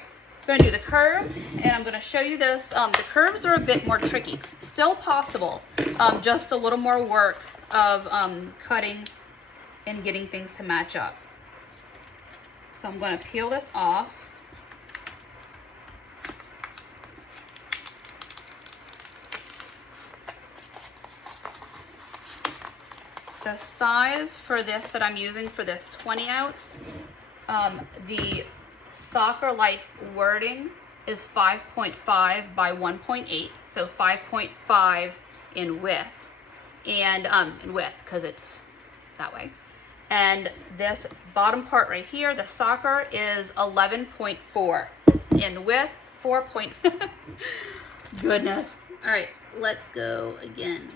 I'm gonna do the curves, and I'm gonna show you this. The curves are a bit more tricky. Still possible, just a little more work of cutting and getting things to match up. So I'm gonna peel this off. The size for this that I'm using for this 20 ounce, the Soccer Life wording is 5.5 by 1.8, so 5.5 in width, and because it's that way. And this bottom part right here, the soccer, is 11.4 in width, 4.5. Goodness. All right, let's go again.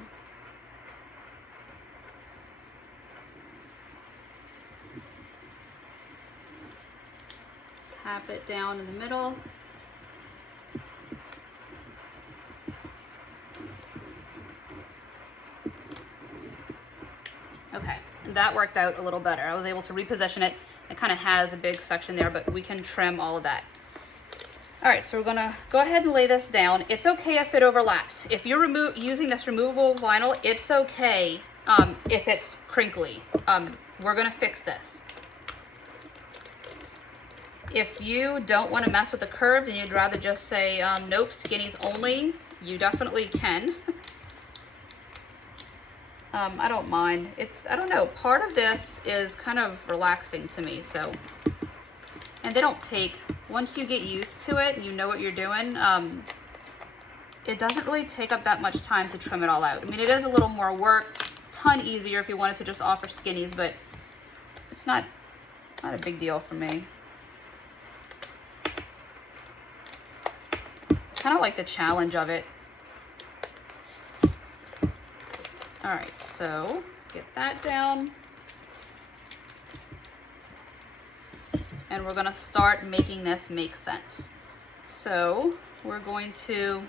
Tap it down in the middle. Okay, and that worked out a little better. I was able to reposition it. It kind of has a big section there, but we can trim all of that. All right, so we're gonna go ahead and lay this down. It's okay if it overlaps. If you're using this removable vinyl, it's okay if it's crinkly. We're gonna fix this. If you don't want to mess with the curve and you'd rather just say, nope, skinnies only, you definitely can. I don't mind. I don't know, part of this is kind of relaxing to me, so And they don't take, once you get used to it and you know what you're doing, it doesn't really take up that much time to trim it all out. I mean, it is a little more work, ton easier if you wanted to just offer skinnies, but it's not a big deal for me. Kind of like the challenge of it. All right, so get that down. And we're gonna start making this make sense. So we're going to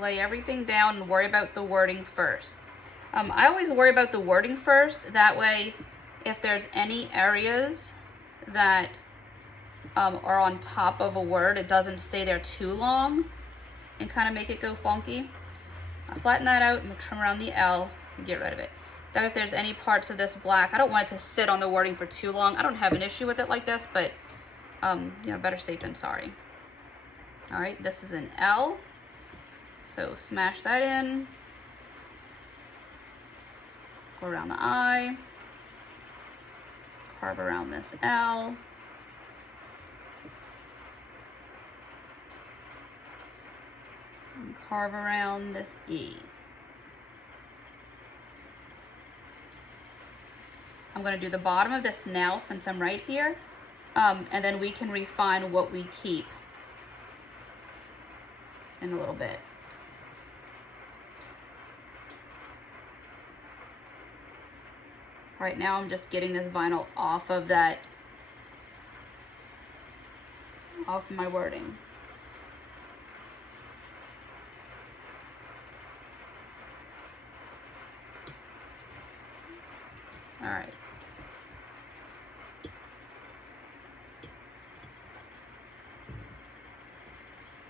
lay everything down and worry about the wording first. I always worry about the wording first. That way, if there's any areas that are on top of a word, it doesn't stay there too long and kind of make it go funky. I'll flatten that out and trim around the L and get rid of it. That if there's any parts of this black, I don't want it to sit on the wording for too long. I don't have an issue with it like this, but you know, better safe than sorry. All right, this is an L. So smash that in. Go around the I. Carve around this L. And carve around this E. I'm going to do the bottom of this now since I'm right here, and then we can refine what we keep in a little bit. Right now I'm just getting this vinyl off of my wording. All right.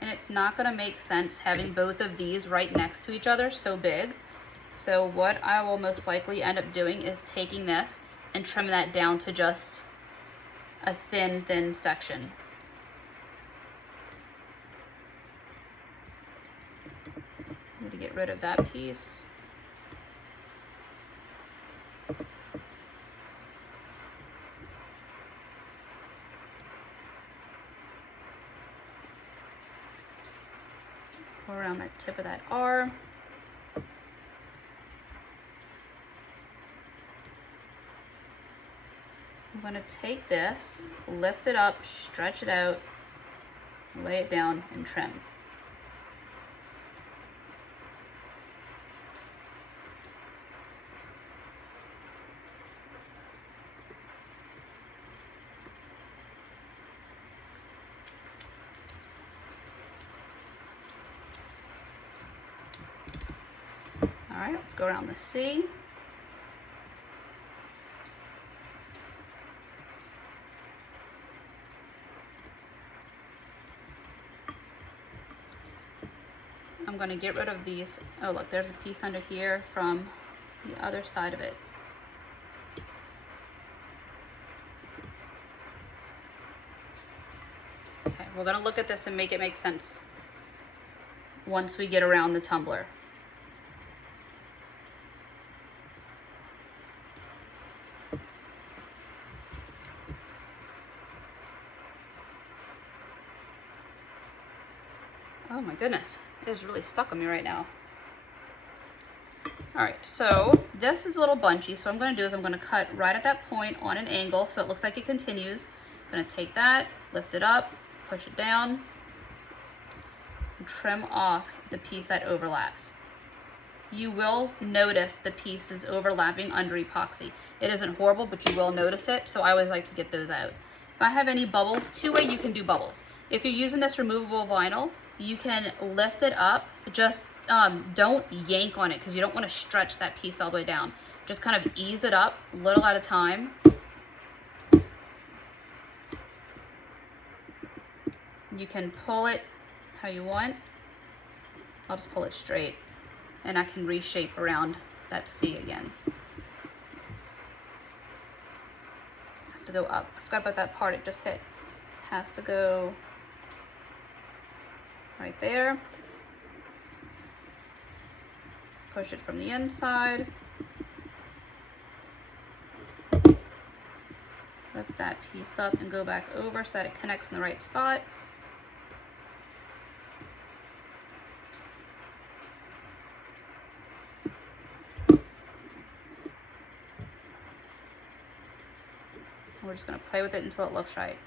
And it's not going to make sense having both of these right next to each other so big. So what I will most likely end up doing is taking this and trimming that down to just a thin section. Need to get rid of that piece. Go around that tip of that R. I'm going to take this, lift it up, stretch it out, lay it down, and trim. All right, let's go around the C. I'm going to get rid of these. Oh, look, there's a piece under here from the other side of it. Okay, we're going to look at this and make it make sense once we get around the tumbler. Oh my goodness. It is really stuck on me right now. All right, so this is a little bunchy. So what I'm going to do is I'm going to cut right at that point on an angle so it looks like it continues. I'm going to take that, lift it up, push it down, and trim off the piece that overlaps. You will notice the pieces overlapping under epoxy. It isn't horrible, but you will notice it. So I always like to get those out. If I have any bubbles, two ways you can do bubbles. If you're using this removable vinyl, you can lift it up, just don't yank on it because you don't want to stretch that piece all the way down. Just kind of ease it up a little at a time. You can pull it how you want. I'll just pull it straight and I can reshape around that C again. I have to go up. I forgot about that part it just hit. Has to go right there. Push it from the inside. Let Lift that piece up and go back over so that it connects in the right spot. We're just going to play with it until it looks right.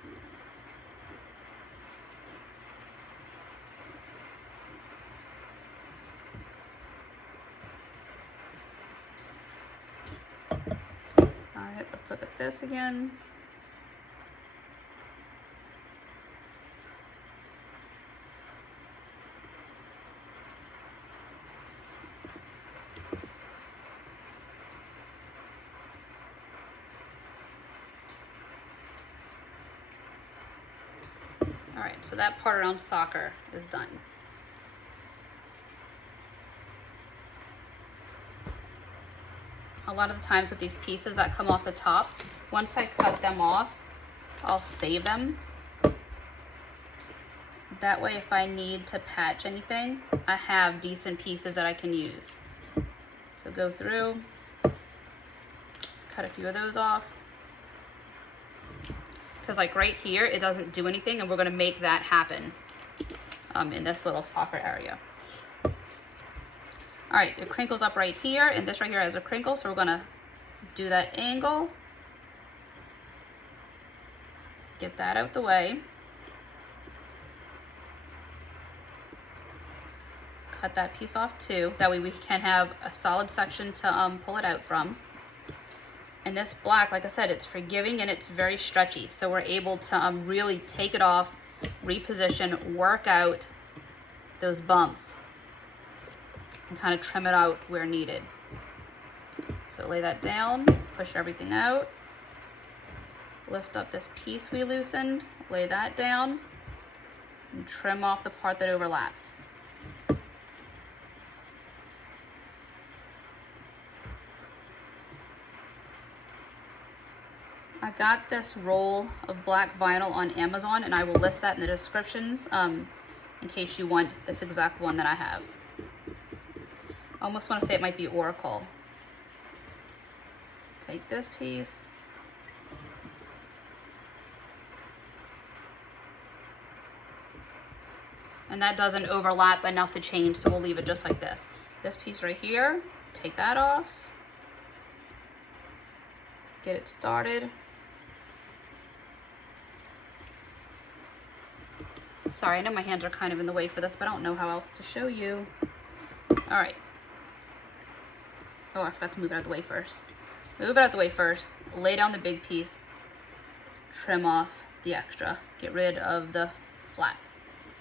Alright, let's look at this again. Alright, so that part around soccer is done. A lot of the times with these pieces that come off the top, once I cut them off, I'll save them. That way if I need to patch anything, I have decent pieces that I can use. So go through, cut a few of those off. Because like right here, it doesn't do anything, and we're gonna make that happen in this little soccer area. All right, it crinkles up right here, and this right here has a crinkle, so we're gonna do that angle. Get that out the way. Cut that piece off too. That way we can have a solid section to pull it out from. And this black, like I said, it's forgiving and it's very stretchy. So we're able to really take it off, reposition, work out those bumps, and kind of trim it out where needed. So lay that down, push everything out, lift up this piece we loosened, lay that down, and trim off the part that overlaps. I got this roll of black vinyl on Amazon, and I will list that in the descriptions in case you want this exact one that I have. I almost want to say it might be Oracle. Take this piece. And that doesn't overlap enough to change, so we'll leave it just like this. This piece right here, take that off. Get it started. Sorry, I know my hands are kind of in the way for this, but I don't know how else to show you. All right. Oh, I forgot to move it out of the way first. Move it out of the way first. Lay down the big piece. Trim off the extra. Get rid of the flat.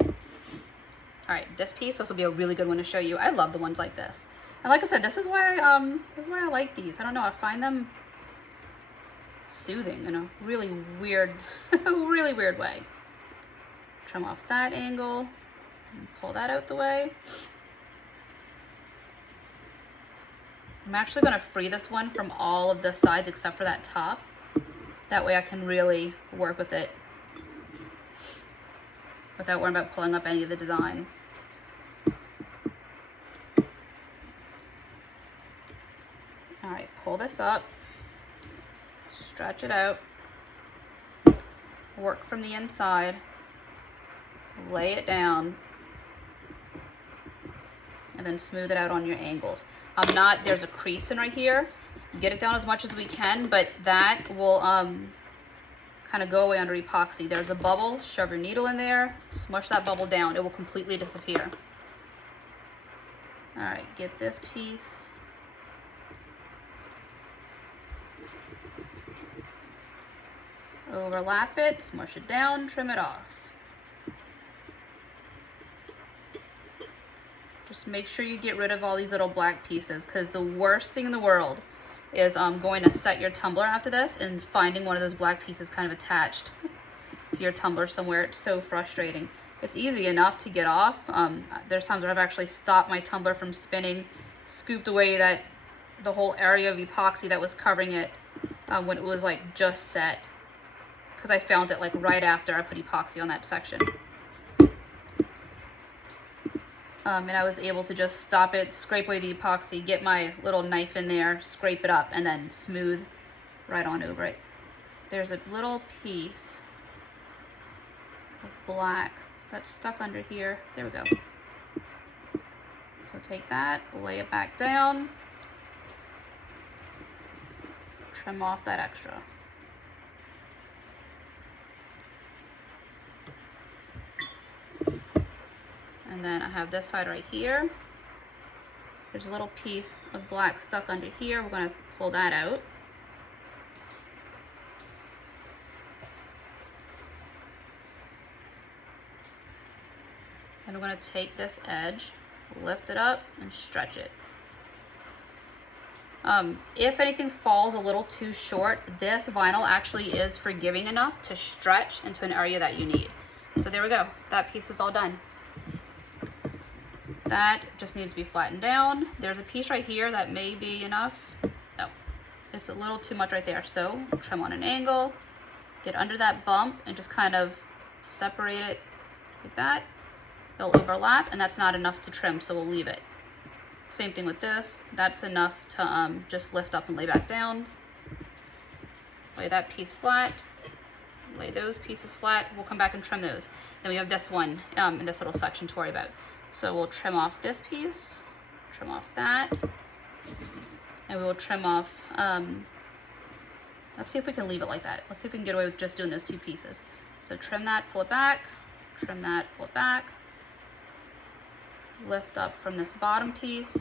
All right, this piece, this will be a really good one to show you. I love the ones like this. And like I said, this is why I like these. I don't know, I find them soothing in a really weird, really weird way. Trim off that angle and pull that out the way. I'm actually going to free this one from all of the sides except for that top. That way I can really work with it without worrying about pulling up any of the design. All right, pull this up, stretch it out, work from the inside. Lay it down and then smooth it out on your angles. There's a crease in right here. Get it down as much as we can, but that will kind of go away under epoxy. There's a bubble, shove your needle in there, smush that bubble down. It will completely disappear. All right, get this piece. Overlap it, smush it down, trim it off. Just make sure you get rid of all these little black pieces, because the worst thing in the world is going to set your tumbler after this and finding one of those black pieces kind of attached to your tumbler somewhere. It's so frustrating. It's easy enough to get off. There's times where I've actually stopped my tumbler from spinning, scooped away the whole area of epoxy that was covering it when it was like just set, because I found it like right after I put epoxy on that section. And I was able to just stop it, scrape away the epoxy, get my little knife in there, scrape it up, and then smooth right on over it. there's a little piece of black that's stuck under here. There we go. So take that, lay it back down, trim off that extra. And then I have this side right here. There's a little piece of black stuck under here. We're going to pull that out. Then we're going to take this edge, lift it up, and stretch it. If anything falls a little too short, this vinyl actually is forgiving enough to stretch into an area that you need. So there we go. That piece is all done. That just needs to be flattened down. There's a piece right here that may be enough. No, it's a little too much right there. So trim on an angle, get under that bump and just kind of separate it like that. It'll overlap and that's not enough to trim, so we'll leave it. Same thing with this. That's enough to just lift up and lay back down. Lay that piece flat. Lay those pieces flat. We'll come back and trim those. Then we have this one in this little section to worry about. So we'll trim off this piece, trim off that, and we will trim off, let's see if we can leave it like that. Let's see if we can get away with just doing those two pieces. So trim that, pull it back, trim that, pull it back, lift up from this bottom piece,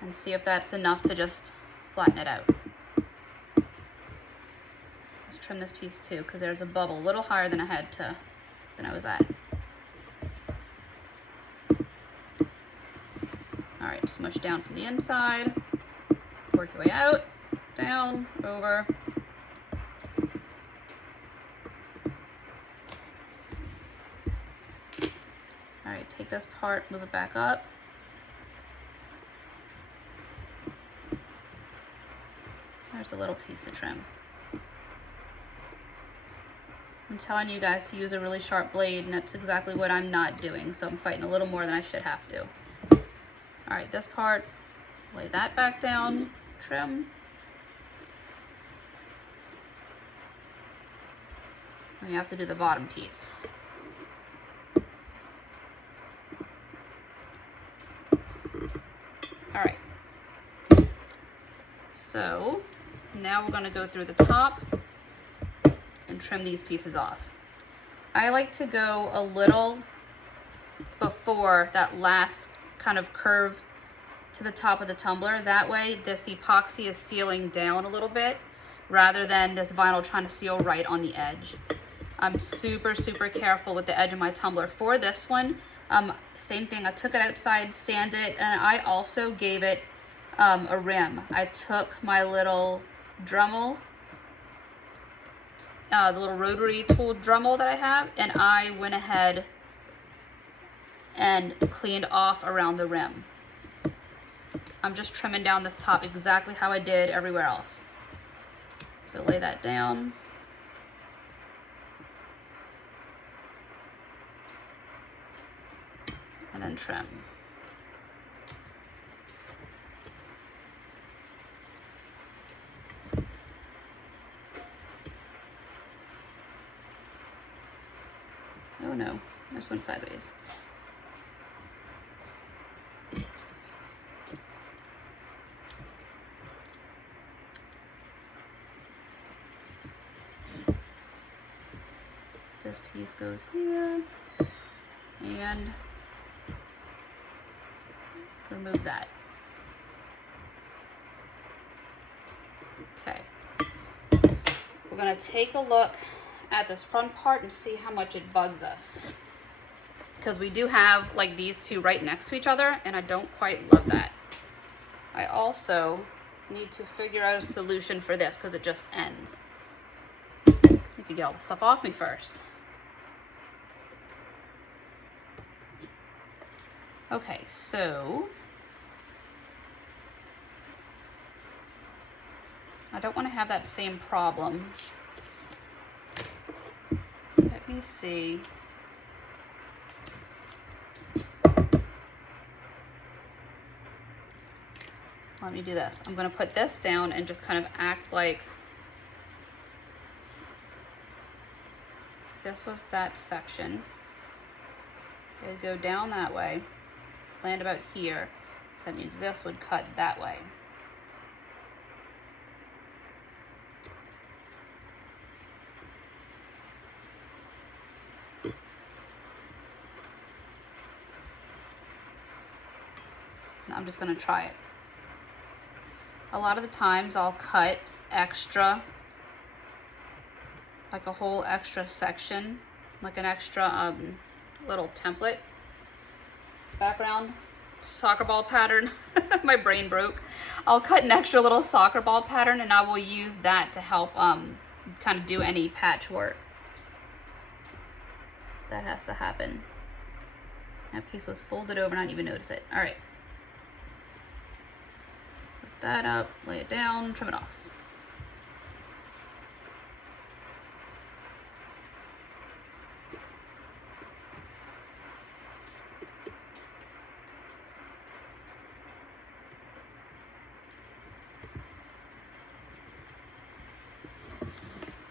and see if that's enough to just flatten it out. Let's trim this piece too, because there's a bubble a little higher than I was at. All right, smush down from the inside, work your way out, down, over. All right, take this part, move it back up. There's a little piece to trim. I'm telling you guys to use a really sharp blade, and that's exactly what I'm not doing, so I'm fighting a little more than I should have to. All right, this part, lay that back down, trim. And you have to do the bottom piece. All right. So now we're gonna go through the top and trim these pieces off. I like to go a little before that last kind of curve to the top of the tumbler. That way this epoxy is sealing down a little bit rather than this vinyl trying to seal right on the edge. I'm super, super careful with the edge of my tumbler. For this one, same thing, I took it outside, sanded it, and I also gave it a rim. I took my little Dremel, the little rotary tool Dremel that I have, and I went ahead and cleaned off around the rim. I'm just trimming down this top exactly how I did everywhere else. So lay that down. And then trim. Oh no, there's one sideways. This piece goes here, and remove that. Okay. We're gonna take a look at this front part and see how much it bugs us. Because we do have like these two right next to each other, and I don't quite love that. I also need to figure out a solution for this because it just ends. Need to get all the stuff off me first. Okay, so I don't want to have that same problem. Let me see. let me do this. I'm gonna put this down and just kind of act like this was that section. It'd go down that way, land about here. So that means this would cut that way. And I'm just gonna try it. A lot of the times I'll cut extra, like a whole extra section, like an extra little template background soccer ball pattern. My brain broke. I'll cut an extra little soccer ball pattern and I will use that to help kind of do any patchwork. That has to happen. That piece was folded over and I didn't even notice it. All right. Put that up, lay it down, trim it off.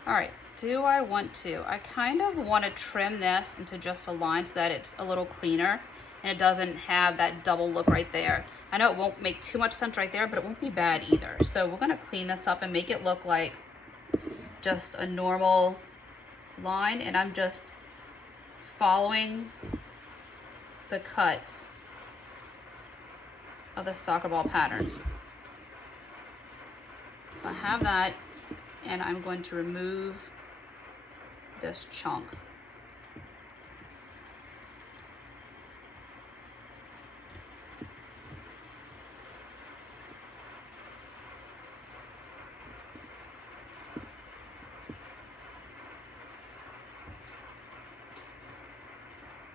All right, do I want to? I kind of want to trim this into just a line so that it's a little cleaner and it doesn't have that double look right there. I know it won't make too much sense right there, but it won't be bad either. So we're gonna clean this up and make it look like just a normal line, and I'm just following the cuts of the soccer ball pattern. So I have that. And I'm going to remove this chunk.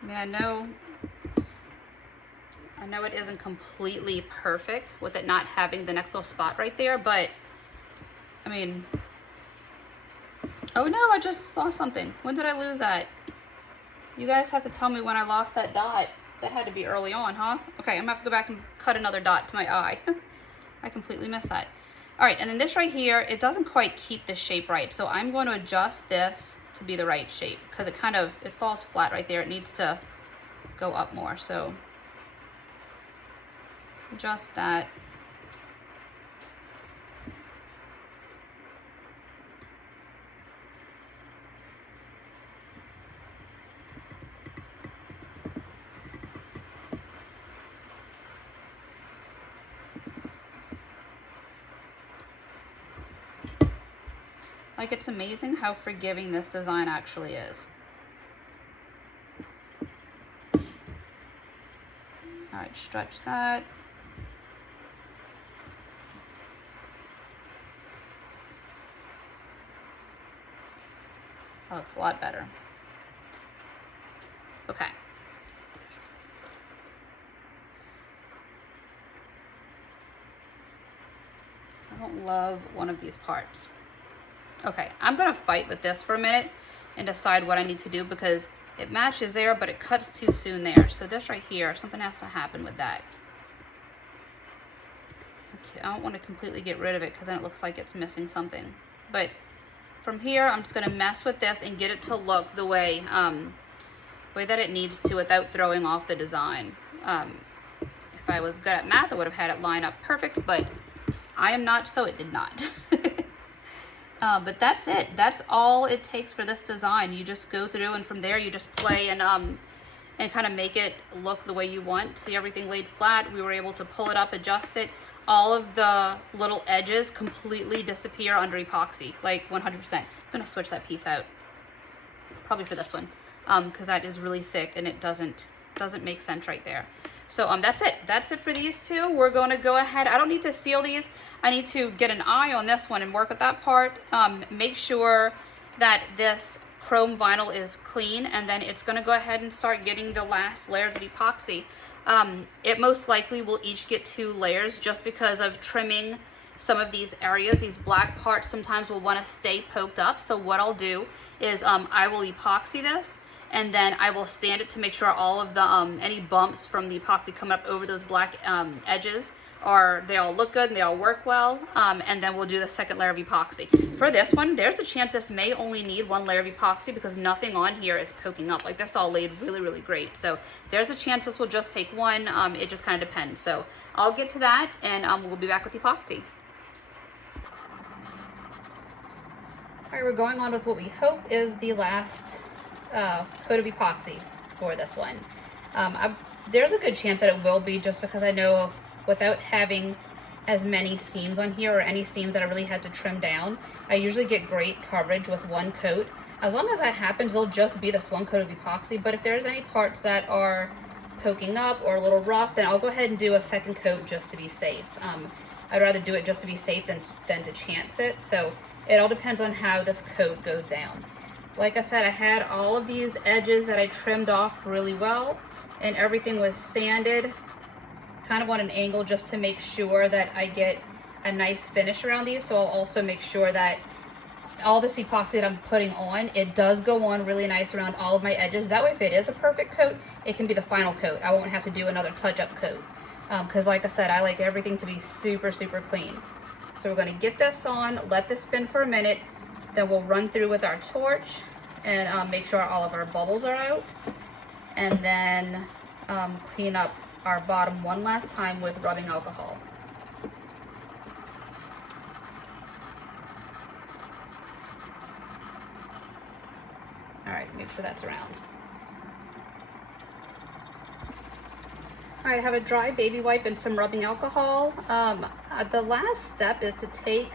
I mean, I know it isn't completely perfect with it not having the next little spot right there, but I mean, oh no, I just saw something. When did I lose that? You guys have to tell me when I lost that dot. That had to be early on, huh? Okay, I'm gonna have to go back and cut another dot to my eye. I completely missed that. All right, and then this right here, it doesn't quite keep the shape right. So I'm going to adjust this to be the right shape because it falls flat right there. It needs to go up more. So adjust that. Like, it's amazing how forgiving this design actually is. All right, stretch that. That looks a lot better. Okay. I don't love one of these parts. Okay, I'm gonna fight with this for a minute and decide what I need to do because it matches there, but it cuts too soon there. So this right here, something has to happen with that. Okay, I don't want to completely get rid of it because then it looks like it's missing something. But from here, I'm just gonna mess with this and get it to look the way that it needs to without throwing off the design. If I was good at math, I would have had it line up perfect, but I am not, so it did not. But that's it. That's all it takes for this design. You just go through and from there you just play and kind of make it look the way you want. See everything laid flat. We were able to pull it up, adjust it. All of the little edges completely disappear under epoxy, like 100%. I'm gonna switch that piece out, probably for this one, because that is really thick and it doesn't make sense right there. So that's it. That's it for these two. We're going to go ahead. I don't need to seal these. I need to get an eye on this one and work with that part. Make sure that this chrome vinyl is clean, and then it's going to go ahead and start getting the last layers of epoxy. It most likely will each get 2 layers just because of trimming some of these areas. These black parts sometimes will want to stay poked up. So what I'll do is I will epoxy this, and then I will sand it to make sure all of the any bumps from the epoxy coming up over those black edges they all look good and they all work well. And then we'll do the second layer of epoxy. For this one, there's a chance this may only need one layer of epoxy because nothing on here is poking up. Like this all laid really, really great. So there's a chance this will just take one. It just kind of depends. So I'll get to that and we'll be back with epoxy. All right, we're going on with what we hope is the last coat of epoxy for this one. There's a good chance that it will be, just because I know without having as many seams on here or any seams that I really had to trim down, I usually get great coverage with one coat. As long as that happens, it'll just be this one coat of epoxy, but if there's any parts that are poking up or a little rough, then I'll go ahead and do a second coat just to be safe. I'd rather do it just to be safe than to chance it, so it all depends on how this coat goes down. Like I said, I had all of these edges that I trimmed off really well, and everything was sanded kind of on an angle just to make sure that I get a nice finish around these. So I'll also make sure that all this epoxy that I'm putting on, it does go on really nice around all of my edges. That way, if it is a perfect coat, it can be the final coat. I won't have to do another touch-up coat. Because like I said, I like everything to be super, super clean. So we're going to get this on, let this spin for a minute, then we'll run through with our torch and make sure all of our bubbles are out. And then clean up our bottom one last time with rubbing alcohol. All right, make sure that's around. All right, I have a dry baby wipe and some rubbing alcohol. The last step is to take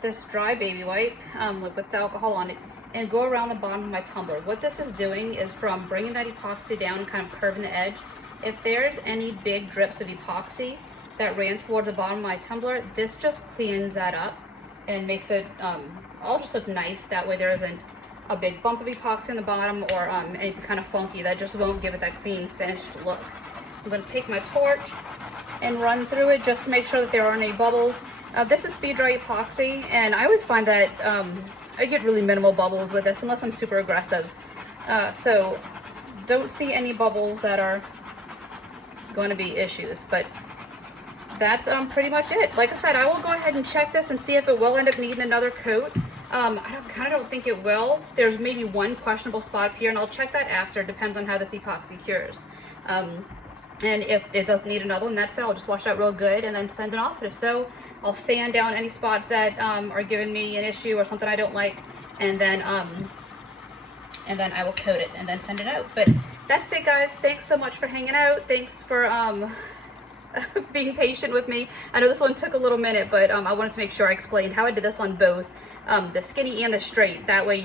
this dry baby wipe with the alcohol on it and go around the bottom of my tumbler. What this is doing is from bringing that epoxy down and kind of curving the edge, if there's any big drips of epoxy that ran towards the bottom of my tumbler, this just cleans that up and makes it all just look nice. That way there isn't a big bump of epoxy on the bottom or anything kind of funky. That just won't give it that clean finished look. I'm going to take my torch and run through it just to make sure that there aren't any bubbles. This is speed dry epoxy, and I always find that I get really minimal bubbles with this unless I'm super aggressive. So don't see any bubbles that are going to be issues, but that's pretty much it. Like I said, I will go ahead and check this and see if it will end up needing another coat. I kind of don't think it will. There's maybe one questionable spot up here, and I'll check that after. Depends on how this epoxy cures. And if it doesn't need another one, that's it. I'll just wash it out real good and then send it off. And if so, I'll sand down any spots that are giving me an issue or something I don't like, and then I will coat it and then send it out. But that's it, guys. Thanks so much for hanging out. Thanks for being patient with me. I know this one took a little minute, but I wanted to make sure I explained how I did this on both the skinny and the straight. That way,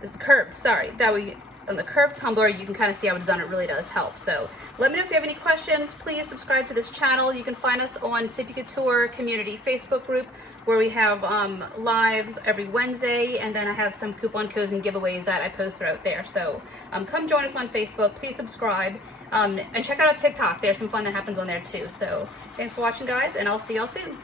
the curved. Sorry. That way, on the curved tumbler, you can kind of see how it's done. It really does help. So let me know if you have any questions. Please subscribe to this channel. You can find us on Sippie Couture community Facebook group, where we have lives every Wednesday, and then I have some coupon codes and giveaways that I post throughout there. So come join us on Facebook. Please subscribe and check out our TikTok. There's some fun that happens on there too. So thanks for watching, guys, and I'll see y'all soon.